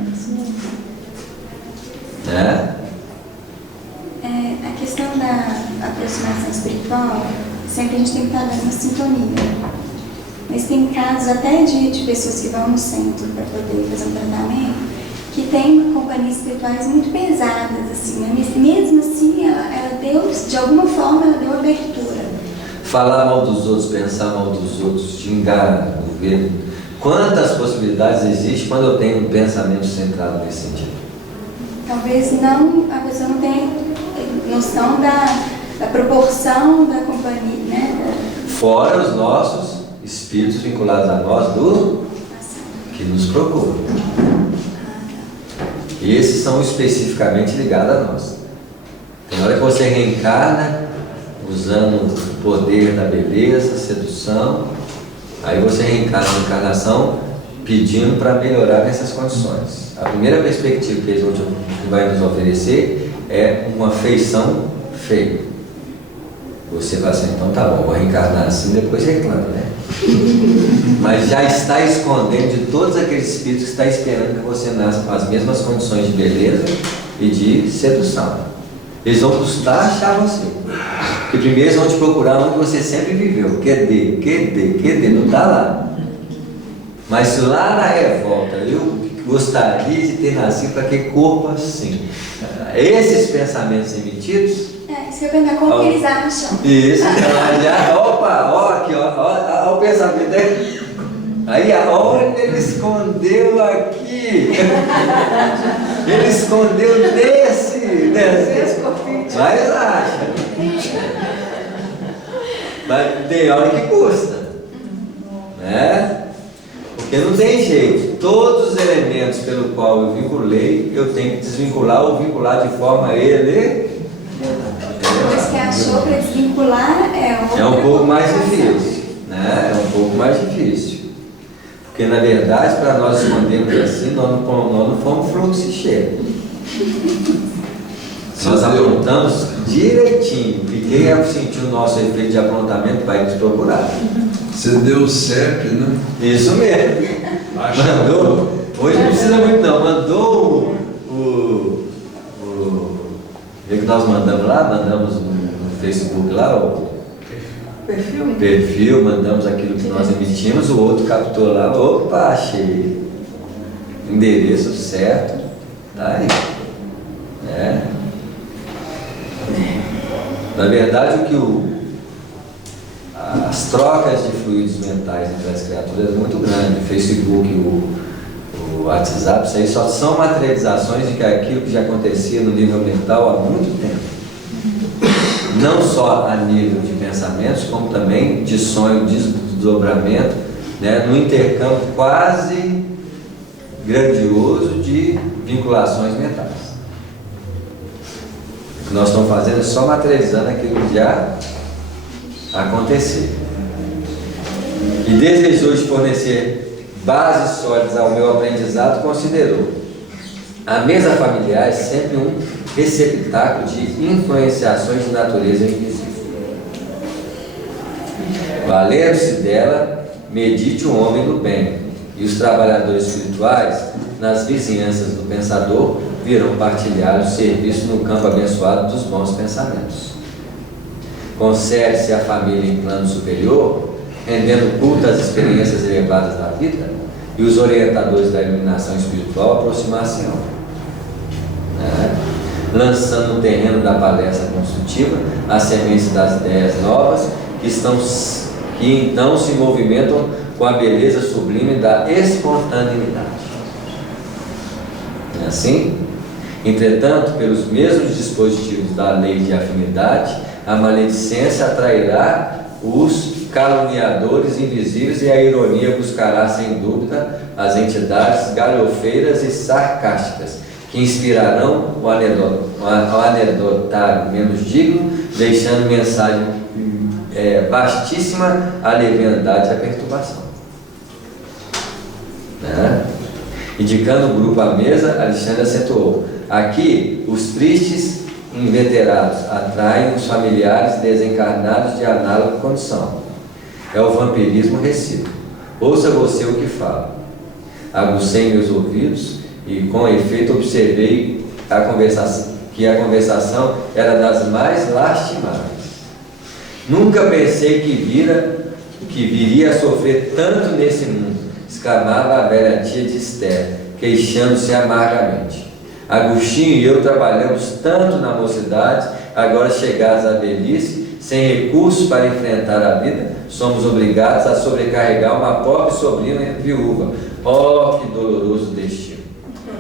Né? A questão da aproximação espiritual, sempre a gente tem que estar dando uma sintonia. Mas tem casos até de pessoas que vão no centro para poder fazer um tratamento, que tem companhias espirituais muito pesadas, assim, né? Mesmo assim, ela deu, de alguma forma, ela deu abertura. Falar mal dos outros, pensar mal dos outros, xingar o governo. Quantas possibilidades existem quando eu tenho um pensamento centrado nesse sentido? Talvez não, a pessoa não tenha noção da proporção da companhia, né? Fora os nossos espíritos vinculados a nós que nos procuram. Esses são especificamente ligados a nós. Tem hora que você reencarna usando o poder da beleza, sedução, aí você reencarna na encarnação pedindo para melhorar nessas condições. A primeira perspectiva que eles vai nos oferecer é uma feição feia. Você vai assim, então tá bom, vou reencarnar assim, depois reclama, né? Mas já está escondendo de todos aqueles espíritos que está esperando que você nasça com as mesmas condições de beleza e de sedução. Eles vão custar achar você. Porque primeiro eles vão te procurar onde você sempre viveu. QD, não está lá. Mas lá na revolta, eu gostaria de ter nascido para que corpo assim. Esses pensamentos emitidos. Isso que eu pergunto, como que eles acham? Isso, aqui, ó o pensamento dele. Aí, olha, ele escondeu aqui. Ele escondeu nesse. Mas acha. Mas tem hora que custa. Né? Porque não tem jeito. Todos os elementos pelo qual eu vinculei, eu tenho que desvincular ou vincular de forma Depois que achou para desvincular, é um pouco mais difícil, né? É um pouco mais difícil. Porque na verdade, para nós escondermos assim, nós não fomos fluxo e cheio. Nós aprontamos direitinho. E quem sentiu o nosso efeito de aprontamento vai nos procurar. Você deu o CEP, né? Isso mesmo. Mandou. Hoje não precisa muito não. Mandou o que nós mandamos lá? Mandamos no Facebook lá. Perfil? Mandamos aquilo que nós emitimos, o outro captou lá, opa, achei. Endereço certo, tá aí. Na verdade, as trocas de fluidos mentais entre as criaturas é muito grande. O Facebook, o WhatsApp, isso aí só são materializações de aquilo que já acontecia no nível mental há muito tempo. Não só a nível de pensamentos, como também de sonho, de desdobramento, né, no intercâmbio quase grandioso de vinculações mentais. O que nós estamos fazendo é só materializando aquilo que já aconteceu. E desejos de fornecer bases sólidas ao meu aprendizado, considerou a mesa familiar é sempre um receptáculo de influenciações de natureza invisível. Valendo-se dela, medite o homem do bem, e os trabalhadores espirituais, nas vizinhanças do pensador, virão partilhar o serviço no campo abençoado dos bons pensamentos. Concede-se à família em plano superior, rendendo culto às experiências elevadas da vida, e os orientadores da iluminação espiritual aproximar-se-ão, lançando no terreno da palestra construtiva a semente das ideias novas que então se movimentam com a beleza sublime da espontaneidade. Não é assim? Entretanto, pelos mesmos dispositivos da lei de afinidade, a maledicência atrairá os caluniadores invisíveis e a ironia buscará, sem dúvida, as entidades galhofeiras e sarcásticas, que inspirarão o anedotário menos digno, deixando mensagem vastíssima a leviandade e a perturbação. Indicando o grupo à mesa, Alexandre acentuou: aqui, os tristes inveterados atraem os familiares desencarnados de análoga condição. É o vampirismo recíproco. Ouça você o que falo. Agucei meus ouvidos e, com efeito, observei que a conversação era das mais lastimáveis. Nunca pensei que viria a sofrer tanto nesse mundo, exclamava a velha tia de Esther, queixando-se amargamente. Agostinho e eu trabalhamos tanto na mocidade, agora chegados à velhice, sem recursos para enfrentar a vida, somos obrigados a sobrecarregar uma pobre sobrinha viúva. Oh, que doloroso destino!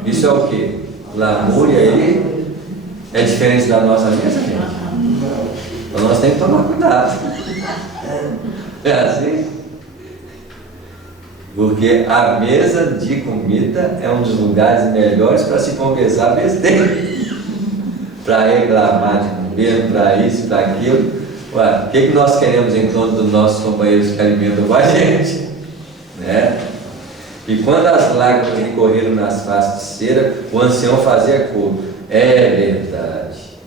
Isso é o quê? Lamúria aí? É diferente da nossa mesa, gente? Então nós temos que tomar cuidado. É assim? Porque a mesa de comida é um dos lugares melhores para se conversar besteira. Para reclamar de comer, para isso, para aquilo. Ué, o que nós queremos em torno dos nossos companheiros que alimentam com a gente? Né? E quando as lágrimas lhe correram nas faces de cera, o ancião fazia coro. É verdade.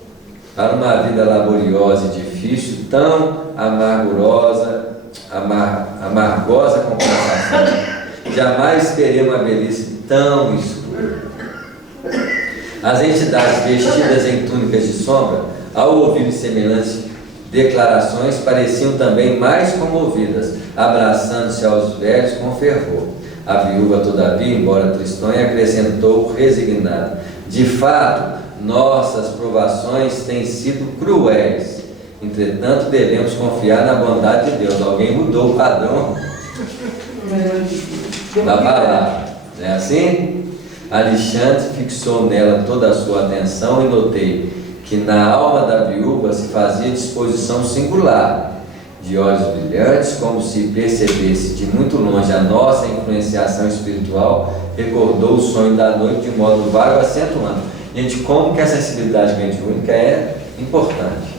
Para uma vida laboriosa e difícil, tão amargosa compensação, jamais terei uma velhice tão escura. As entidades vestidas em túnicas de sombra, ao ouvir semelhantes declarações, pareciam também mais comovidas, abraçando-se aos velhos com fervor. A viúva, todavia, embora tristonha, acrescentou resignada: de fato, nossas provações têm sido cruéis. Entretanto, devemos confiar na bondade de Deus. Alguém mudou o padrão da palavra. Não é assim? Alexandre fixou nela toda a sua atenção e notei que na alma da viúva se fazia disposição singular. De olhos brilhantes, como se percebesse de muito longe a nossa influenciação espiritual, recordou o sonho da noite de modo vago, acentuando. Gente, como que a sensibilidade mediúnica é importante.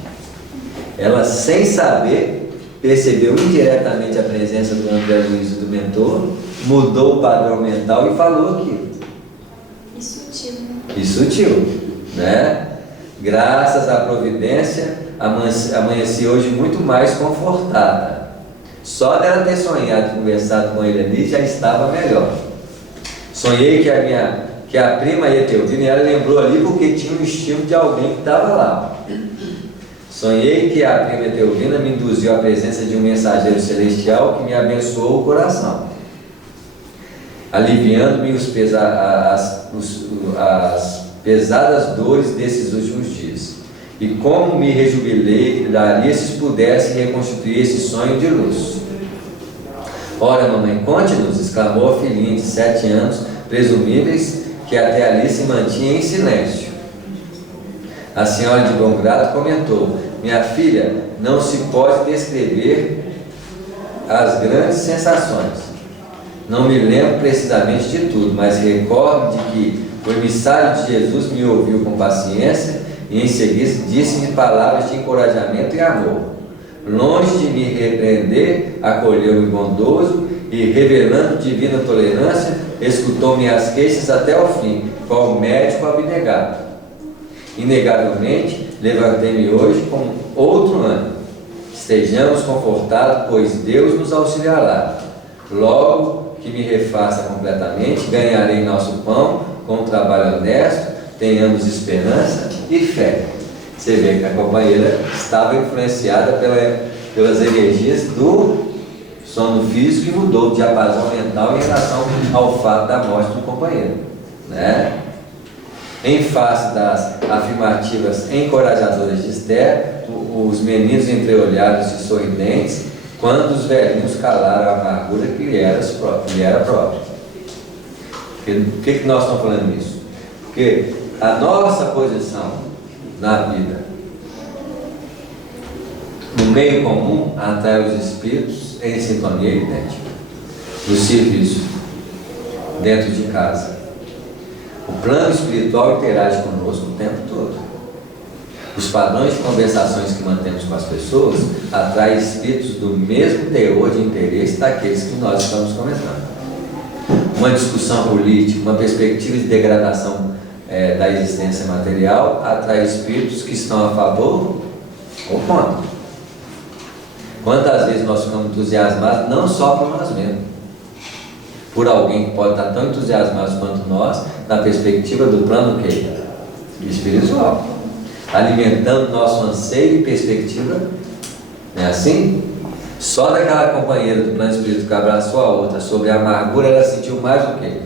Ela, sem saber, percebeu indiretamente a presença do André Luiz e do mentor, mudou o padrão mental e falou aquilo. E sutil, né? E sutil, né? Graças à providência, amanheci hoje muito mais confortada. Só dela ter sonhado e conversado com ele ali já estava melhor. Sonhei que a prima ia ter ouvido, e ela lembrou ali porque tinha um estilo de alguém que estava lá. Sonhei que a prima Teovina me induziu à presença de um mensageiro celestial que me abençoou o coração, aliviando-me as pesadas dores desses últimos dias. E como me rejubilei, daria se pudesse reconstituir esse sonho de luz. Ora, mamãe, conte-nos, exclamou a filhinha de 7 anos, presumíveis, que até ali se mantinha em silêncio. A senhora de bom grado comentou: minha filha, não se pode descrever as grandes sensações. Não me lembro precisamente de tudo, mas recordo de que o emissário de Jesus me ouviu com paciência e em seguida disse-me palavras de encorajamento e amor. Longe de me repreender, acolheu-me bondoso e, revelando divina tolerância, escutou minhas queixas até o fim, qual médico abnegado. Inegavelmente, levantei-me hoje com outro ânimo. Estejamos confortados, pois Deus nos auxiliará. Logo que me refaça completamente, ganharei nosso pão com um trabalho honesto, tenhamos esperança e fé. Você vê que a companheira estava influenciada pelas energias do sono físico e mudou de diapasão mental em relação ao fato da morte do companheiro, né? Em face das afirmativas encorajadoras de Esther, os meninos entreolhados e sorridentes, quando os velhinhos calaram a amargura que lhe era própria. Por que nós estamos falando isso? Porque a nossa posição na vida, no meio comum, atrai os espíritos em sintonia idêntica. No serviço, dentro de casa, o plano espiritual interage conosco o tempo todo. Os padrões de conversações que mantemos com as pessoas atraem espíritos do mesmo teor de interesse daqueles que nós estamos comentando. Uma discussão política, uma perspectiva de degradação da existência material atrai espíritos que estão a favor ou contra. Quantas vezes nós ficamos entusiasmados não só por nós mesmos, por alguém que pode estar tão entusiasmado quanto nós, na perspectiva do plano que? Espiritual, alimentando nosso anseio e perspectiva, não é assim? Só daquela companheira do plano espiritual que abraçou a outra sobre a amargura, ela sentiu mais o quê?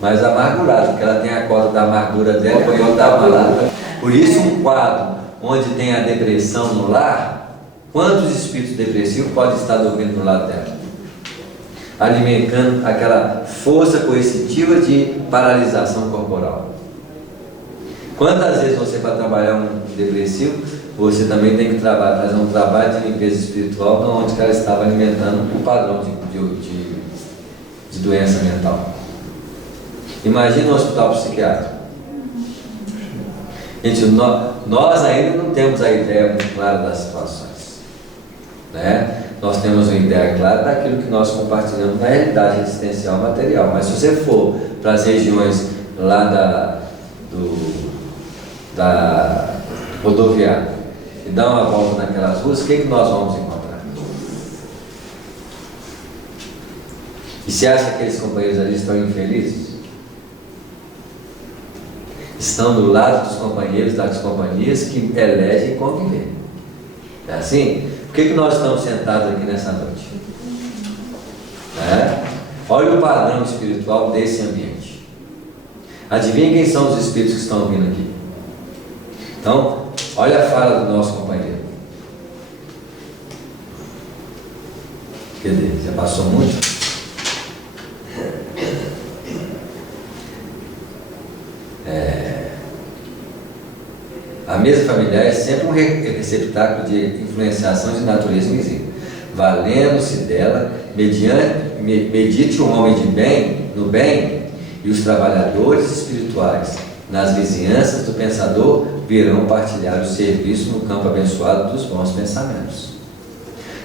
Mais amargurada, porque ela tem a corda da amargura dela e eu da amargura. Por isso, um quadro onde tem a depressão no lar, quantos espíritos depressivos podem estar dormindo no lado dela? Alimentando aquela força coercitiva de paralisação corporal. Quantas vezes você, para trabalhar um depressivo, você também tem que fazer um trabalho de limpeza espiritual, onde ela estava alimentando um padrão de doença mental. Imagina um hospital psiquiátrico. Gente, nós ainda não temos a ideia muito clara das situações, né? Nós temos uma ideia clara daquilo que nós compartilhamos na realidade existencial material. Mas se você for para as regiões lá da rodoviária e dar uma volta naquelas ruas, o que nós vamos encontrar? E você acha que aqueles companheiros ali estão infelizes? Estão do lado dos companheiros, das companhias que elegem conviver. É assim? Por que nós estamos sentados aqui nessa noite? Olha o padrão espiritual desse ambiente. Adivinha quem são os espíritos que estão vindo aqui? Então, olha a fala do nosso companheiro. Quer dizer, já passou muito? A mesa familiar é sempre um receptáculo de influenciação de natureza invisível. Valendo-se dela, medite o homem no bem, e os trabalhadores espirituais, nas vizinhanças do pensador, virão partilhar o serviço no campo abençoado dos bons pensamentos.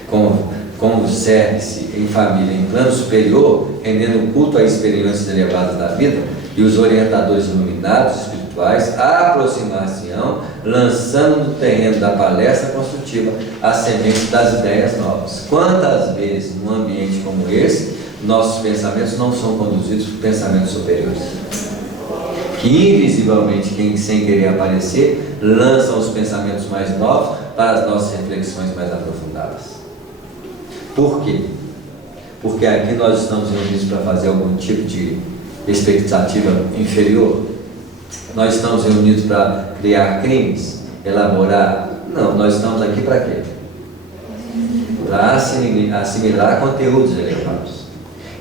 Como serve-se em família em plano superior, rendendo culto a experiências elevadas da vida, e os orientadores iluminados espirituais aproximar-se-ão, lançando no terreno da palestra construtiva a semente das ideias novas. Quantas vezes, num ambiente como esse, nossos pensamentos não são conduzidos por pensamentos superiores? que invisivelmente, sem querer aparecer, lançam os pensamentos mais novos para as nossas reflexões mais aprofundadas. Por quê? Porque aqui nós estamos reunidos para fazer algum tipo de expectativa inferior? Nós estamos reunidos para criar crimes, elaborar? Não, nós estamos aqui para quê? Para assimilar conteúdos elevados.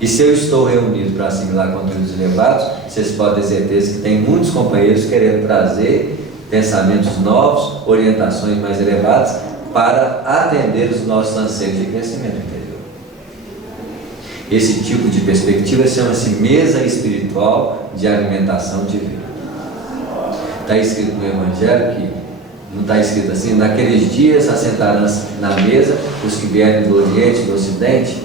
E se eu estou reunido para assimilar conteúdos elevados, vocês podem ter certeza que tem muitos companheiros querendo trazer pensamentos novos, orientações mais elevadas para atender os nossos anseios de crescimento interior. Esse tipo de perspectiva chama-se mesa espiritual de alimentação divina. Está escrito no Evangelho que, não está escrito assim, naqueles dias assentarão na mesa os que vierem do Oriente e do Ocidente,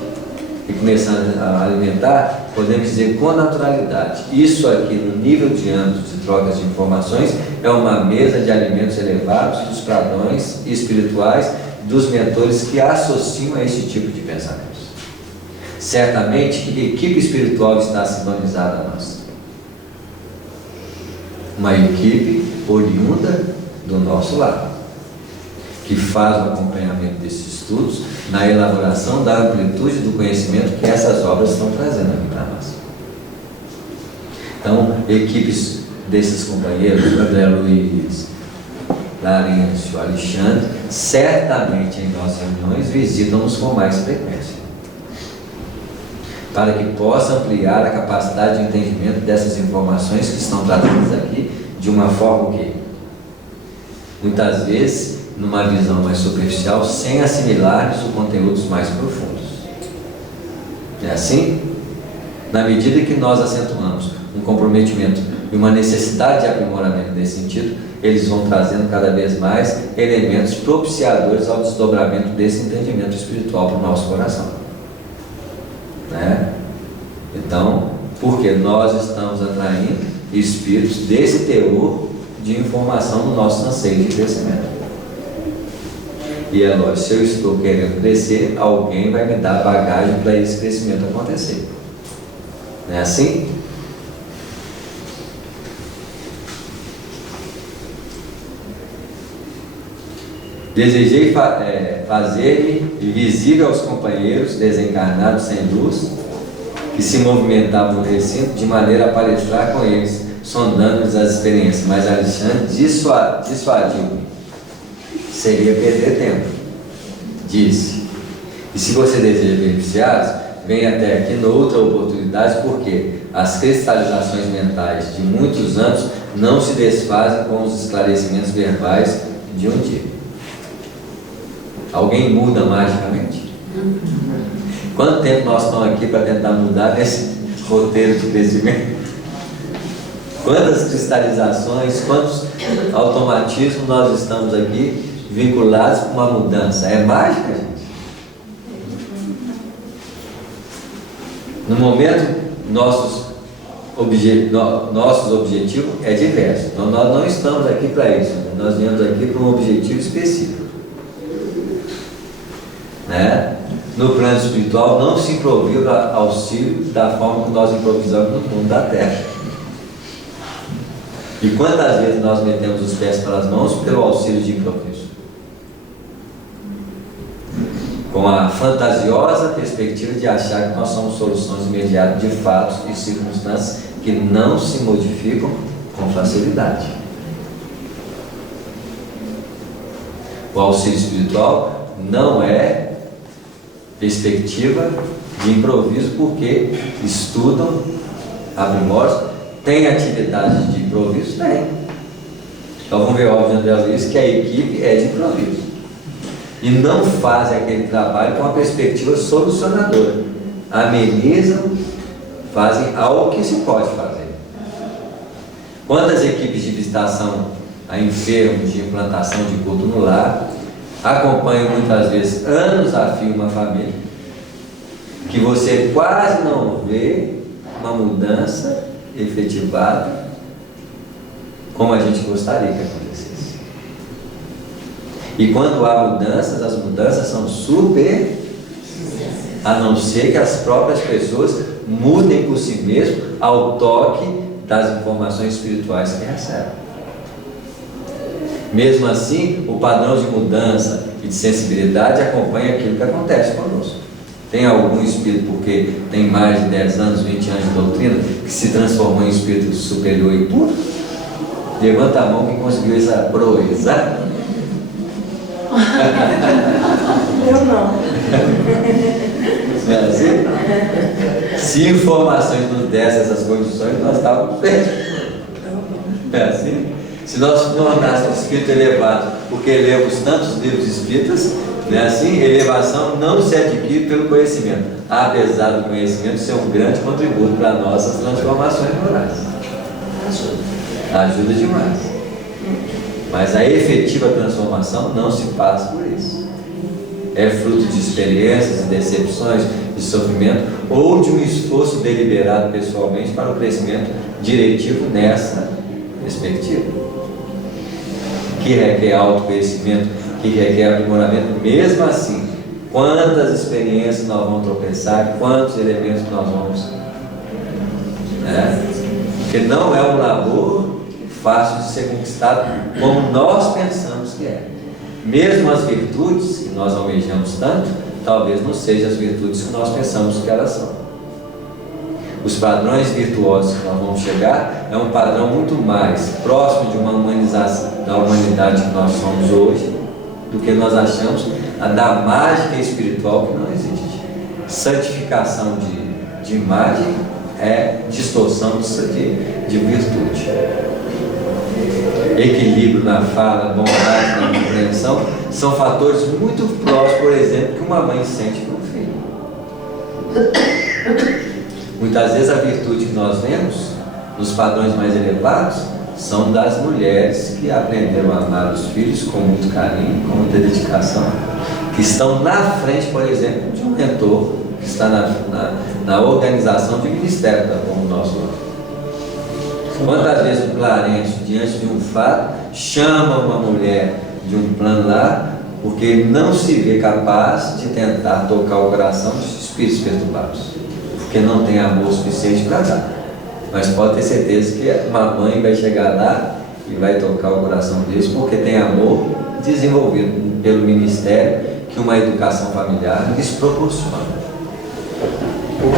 e começando a alimentar, podemos dizer com naturalidade. Isso aqui, no nível de âmbito de trocas de informações, é uma mesa de alimentos elevados dos padrões espirituais dos mentores que associam a esse tipo de pensamentos. Certamente, que equipe espiritual está sintonizada a nós? Uma equipe oriunda do nosso lar, que faz o acompanhamento desses estudos na elaboração da amplitude do conhecimento que essas obras estão trazendo aqui para nós. Então, equipes desses companheiros, André Luiz, Larêncio, Alexandre, certamente em nossas reuniões visitam-nos com mais frequência, para que possa ampliar a capacidade de entendimento dessas informações que estão tratadas aqui de uma forma que, muitas vezes, numa visão mais superficial, sem assimilar os conteúdos mais profundos. É assim? Na medida que nós acentuamos um comprometimento e uma necessidade de aprimoramento nesse sentido, eles vão trazendo cada vez mais elementos propiciadores ao desdobramento desse entendimento espiritual para o nosso coração. Né? Então, porque nós estamos atraindo espíritos desse teor de informação no nosso anseio de crescimento. E é lógico, se eu estou querendo crescer, alguém vai me dar bagagem para esse crescimento acontecer. Não é assim? Desejei fazer-me visível aos companheiros desencarnados sem luz, que se movimentavam no recinto, de maneira a palestrar com eles, sondando-lhes as experiências. Mas Alexandre dissuadiu-me. Seria perder tempo. Disse: e se você deseja beneficiá-los, venha até aqui noutra oportunidade, porque as cristalizações mentais de muitos anos não se desfazem com os esclarecimentos verbais de um dia. Alguém muda magicamente? Quanto tempo nós estamos aqui para tentar mudar nesse roteiro de crescimento? Quantas cristalizações, quantos automatismos nós estamos aqui vinculados com uma mudança? É mágica, gente? No momento, nossos objetivos é diverso. Então nós não estamos aqui para isso, nós viemos aqui para um objetivo específico. Né? No plano espiritual não se improvisa auxílio da forma que nós improvisamos no mundo da Terra. E quantas vezes nós metemos os pés pelas mãos pelo auxílio de improviso? Com a fantasiosa perspectiva de achar que nós somos soluções imediatas de fatos e circunstâncias que não se modificam com facilidade. O auxílio espiritual não é perspectiva de improviso, porque estudam, aprimoram, tem atividades de improviso? Tem. Então vamos ver o óbvio de André Luiz que a equipe é de improviso e não fazem aquele trabalho com a perspectiva solucionadora, amenizam, fazem algo que se pode fazer. Quantas equipes de visitação a enfermos, de implantação de culto no lar, acompanham muitas vezes anos a fio uma família, que você quase não vê uma mudança efetivada como a gente gostaria que acontecesse. E quando há mudanças, as mudanças são super, a não ser que as próprias pessoas mudem por si mesmas ao toque das informações espirituais que recebe. Mesmo assim, o padrão de mudança e de sensibilidade acompanha aquilo que acontece conosco. Tem algum espírito, porque tem mais de 10 anos, 20 anos de doutrina, que se transformou em espírito superior e puro? Levanta a mão quem conseguiu essa proeza. Eu não. Não é assim? Se informações nos dessem essas condições, nós estávamos perdidos. Não é assim? Se nós nos tornássemos espíritos elevados, porque lemos tantos livros espíritas, não é assim? Elevação não se adquire pelo conhecimento, apesar do conhecimento ser um grande contributo para nossas transformações morais. Ajuda demais. Mas a efetiva transformação não se passa por isso. É fruto de experiências, de decepções, de sofrimento ou de um esforço deliberado pessoalmente para o crescimento diretivo nessa perspectiva, que requer autoconhecimento, que requer aprimoramento. Mesmo assim, quantas experiências nós vamos tropeçar, quantos elementos nós vamos, porque não é um labor fácil de ser conquistado como nós pensamos que é. Mesmo as virtudes que nós almejamos tanto, talvez não sejam as virtudes que nós pensamos que elas são. Os padrões virtuosos que nós vamos chegar é um padrão muito mais próximo de uma humanização da humanidade que nós somos hoje, do que nós achamos da mágica espiritual que não existe. Santificação de imagem é distorção de virtude. Equilíbrio na fala, bondade na compreensão são fatores muito próximos, por exemplo, que uma mãe sente para um filho. Muitas vezes a virtude que nós vemos nos padrões mais elevados são das mulheres que aprenderam a amar os filhos com muito carinho, com muita dedicação, que estão na frente, por exemplo, de um mentor que está na organização de ministério, como o nosso lá. Quantas vezes o Clarence, diante de um fato, chama uma mulher de um plano lá, porque ele não se vê capaz de tentar tocar o coração dos espíritos perturbados, porque não tem amor suficiente para dar. Mas pode ter certeza que uma mãe vai chegar lá e vai tocar o coração deles, porque tem amor desenvolvido pelo ministério que uma educação familiar lhes proporciona.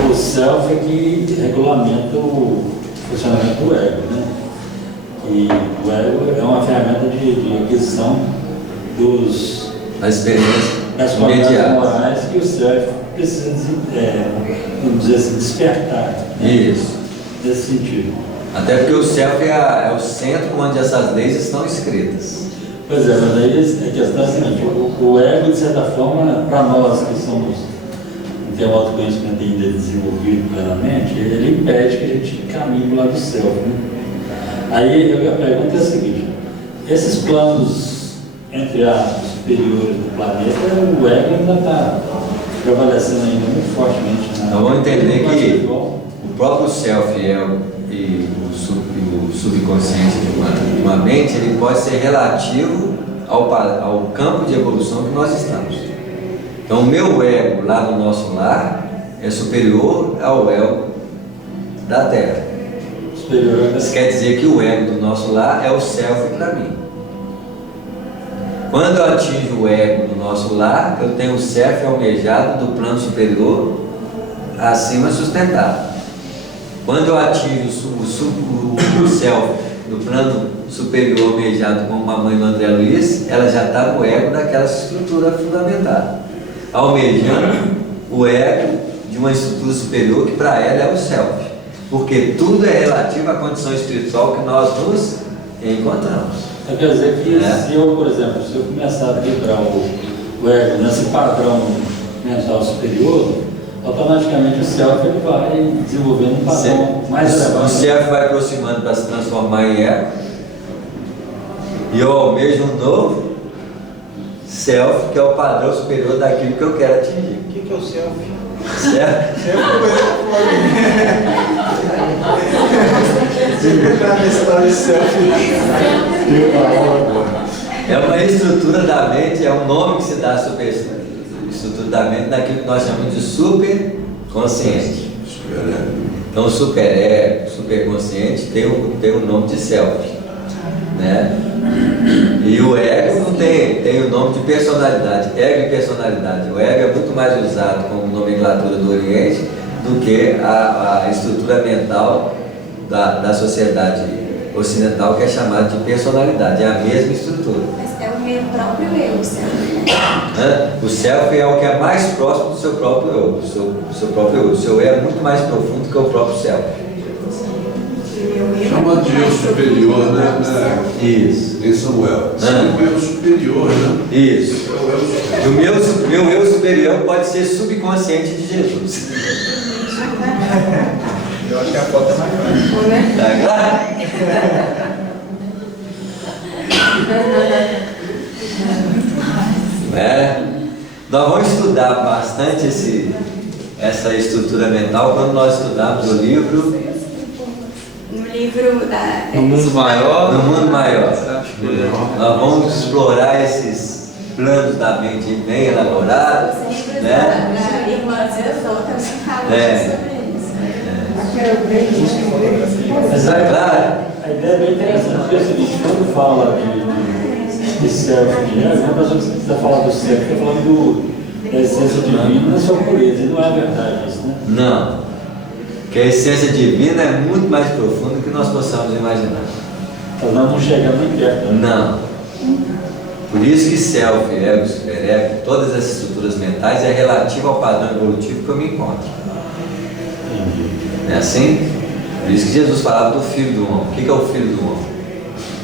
O self é que regulamenta o funcionamento do ego, né? E o ego é uma ferramenta de aquisição das experiências das qualidades morais que o self precisa, vamos dizer assim, despertar. Né? Isso. Nesse sentido. Até porque o self é o centro onde essas leis estão escritas. Pois é, mas aí a questão é a seguinte: o ego, de certa forma, para nós que somos, não tem o autoconhecimento ainda desenvolvido plenamente, ele impede que a gente caminhe para o lado do self. Né? Aí a pergunta é a seguinte: esses planos, entre aspas, superiores do planeta, o ego ainda está prevalecendo ainda muito fortemente. Então vamos entender que o próprio self e o subconsciente de uma mente, ele pode ser relativo ao campo de evolução que nós estamos. Então o meu ego lá no nosso lar é superior ao ego da Terra. Isso quer dizer que o ego do nosso lar é o self para mim. Quando eu atinjo o ego do nosso lar, eu tenho o self almejado do plano superior acima sustentado. Quando eu atingo o self do plano superior almejado como a mãe do André Luiz, ela já está no ego daquela estrutura fundamentada, almejando o ego de uma estrutura superior que para ela é o self, porque tudo é relativo à condição espiritual que nós nos encontramos. Então, quer dizer que se eu, por exemplo, se eu começar a quebrar o ego nesse padrão mental superior, automaticamente o self ele vai desenvolvendo um padrão mais elevado. O self vai aproximando para se transformar em ego, e eu almejo um novo self, que é o padrão superior daquilo que eu quero atingir. O que é o self? Self é uma coisa entrar na história de self. É uma estrutura da mente, é um nome que se dá à estrutura da mente naquilo que nós chamamos de superconsciente. Então o superego, o superconsciente tem o nome de self, né? E o ego tem o nome de personalidade, ego e personalidade. O ego é muito mais usado como nomenclatura do Oriente do que a estrutura mental da sociedade ocidental, que é chamada de personalidade. É a mesma estrutura. Mas é o meu próprio eu, o self. O self é o que é mais próximo do seu próprio eu, do seu próprio eu. O seu eu é muito mais profundo que o próprio self. Chama de eu superior, né? Isso. Em Samuel. O eu superior, né? Isso. O meu eu superior pode ser subconsciente de Jesus. Eu acho que a foto é mais grande. Tá claro? Nós vamos estudar bastante essa estrutura mental quando nós estudarmos o livro No livro da... No mundo maior. No mundo maior. Nós vamos explorar esses planos da mente bem elaborados, né? A irmã Zezó também fala sobre isso. Mas Tá claro? a ideia é bem interessante, porque é o seguinte, quando fala de self, né? Uma pessoa que precisa falar do self, está falando da essência divina na sua pureza, e não é verdade isso, né? Não. Porque a essência divina é muito mais profunda do que nós possamos imaginar. Então nós não chegamos nem perto. Não. Por isso que self, ego, superego, todas as estruturas mentais é relativa ao padrão evolutivo que eu me encontro. Não é assim? Por isso que Jesus falava do Filho do Homem. O que é o Filho do Homem?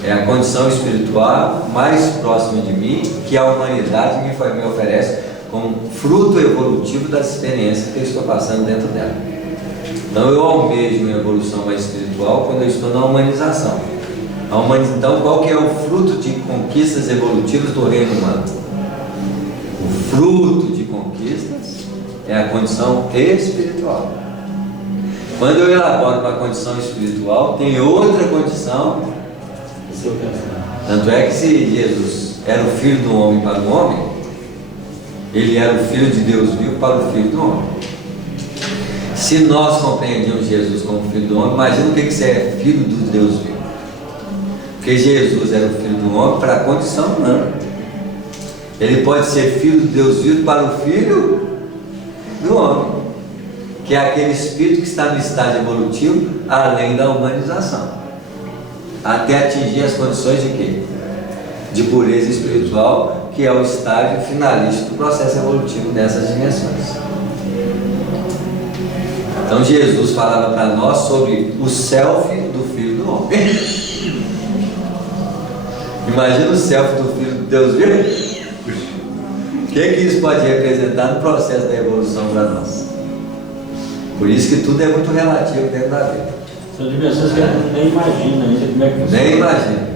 É a condição espiritual mais próxima de mim que a humanidade me oferece como fruto evolutivo das experiências que eu estou passando dentro dela. Então eu almejo uma evolução mais espiritual quando eu estou na humanização. Então qual que é o fruto de conquistas evolutivas do reino humano? O fruto de conquistas é a condição espiritual. Quando eu elaboro uma condição espiritual, tem outra condição. Tanto é que se Jesus era o Filho do Homem para o homem, ele era o Filho de Deus vivo para o Filho do Homem. Se nós compreendíamos Jesus como Filho do Homem, imagina o que você é Filho do Deus vivo. Porque Jesus era o Filho do Homem para a condição humana. Ele pode ser Filho de Deus vivo para o Filho do Homem, que é aquele espírito que está no estágio evolutivo além da humanização, até atingir as condições de quê? De pureza espiritual, que é o estágio finalista do processo evolutivo nessas dimensões. Então Jesus falava para nós sobre o self do Filho do Homem. Imagina o self do Filho de Deus vivo. O que isso pode representar no processo da evolução para nós? Por isso que tudo é muito relativo dentro da vida. São dimensões que a gente nem imagina ainda como é que funciona. Nem imagina.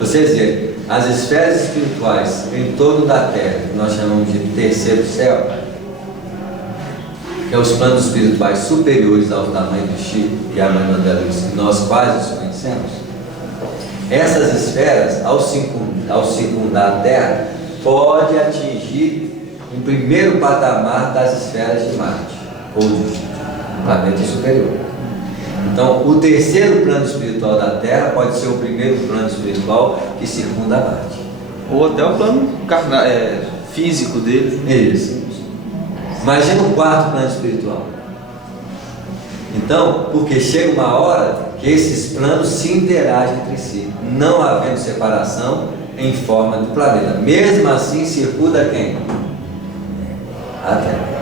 Vocês veem, as esferas espirituais em torno da Terra, que nós chamamos de terceiro céu, que é os planos espirituais superiores ao tamanho do Chico e a Mãe Mandela, que nós quase desconhecemos. Essas esferas, ao circundar a Terra, pode atingir um primeiro patamar das esferas de Marte, ou de planeta superior. Então, o terceiro plano espiritual da Terra pode ser o primeiro plano espiritual que circunda a Marte. Ou até o plano físico deles. Isso. Imagina o quarto plano espiritual. Então, porque chega uma hora que esses planos se interagem entre si, não havendo separação em forma de planeta. Mesmo assim, circunda quem? A Terra.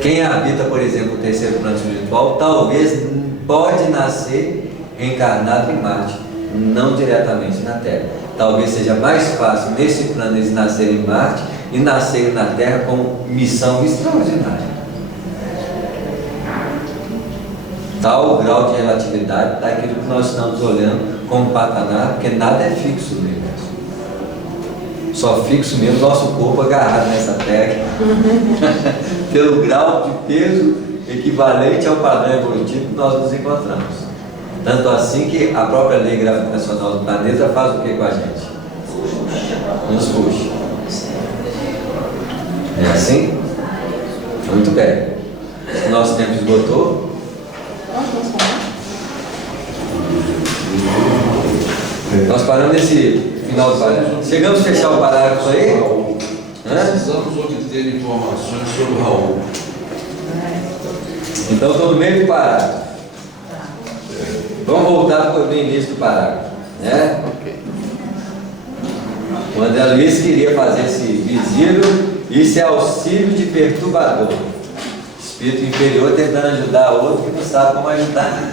Quem habita, por exemplo, o terceiro plano espiritual, talvez pode nascer encarnado em Marte, não diretamente na Terra. Talvez seja mais fácil nesse plano eles nascerem em Marte e nascerem na Terra com missão extraordinária. Tal o grau de relatividade daquilo que nós estamos olhando como patamar, porque nada é fixo no universo. Só fixo mesmo nosso corpo agarrado nessa terra, pelo grau de peso equivalente ao padrão evolutivo que nós nos encontramos. Tanto assim que a própria lei gravitacional do planeta faz o que com a gente? Nos puxa. É assim? Muito bem. Nosso tempo esgotou. Nós paramos nesse final do parágrafo. Chegamos a fechar o parágrafo aí? Precisamos obter informações sobre Raul. Então estou no meio do parágrafo. Vamos voltar para o início do parágrafo, né? O André Luiz queria fazer esse visível, isso é auxílio de perturbador. Espírito inferior tentando ajudar outro que não sabe como ajudar.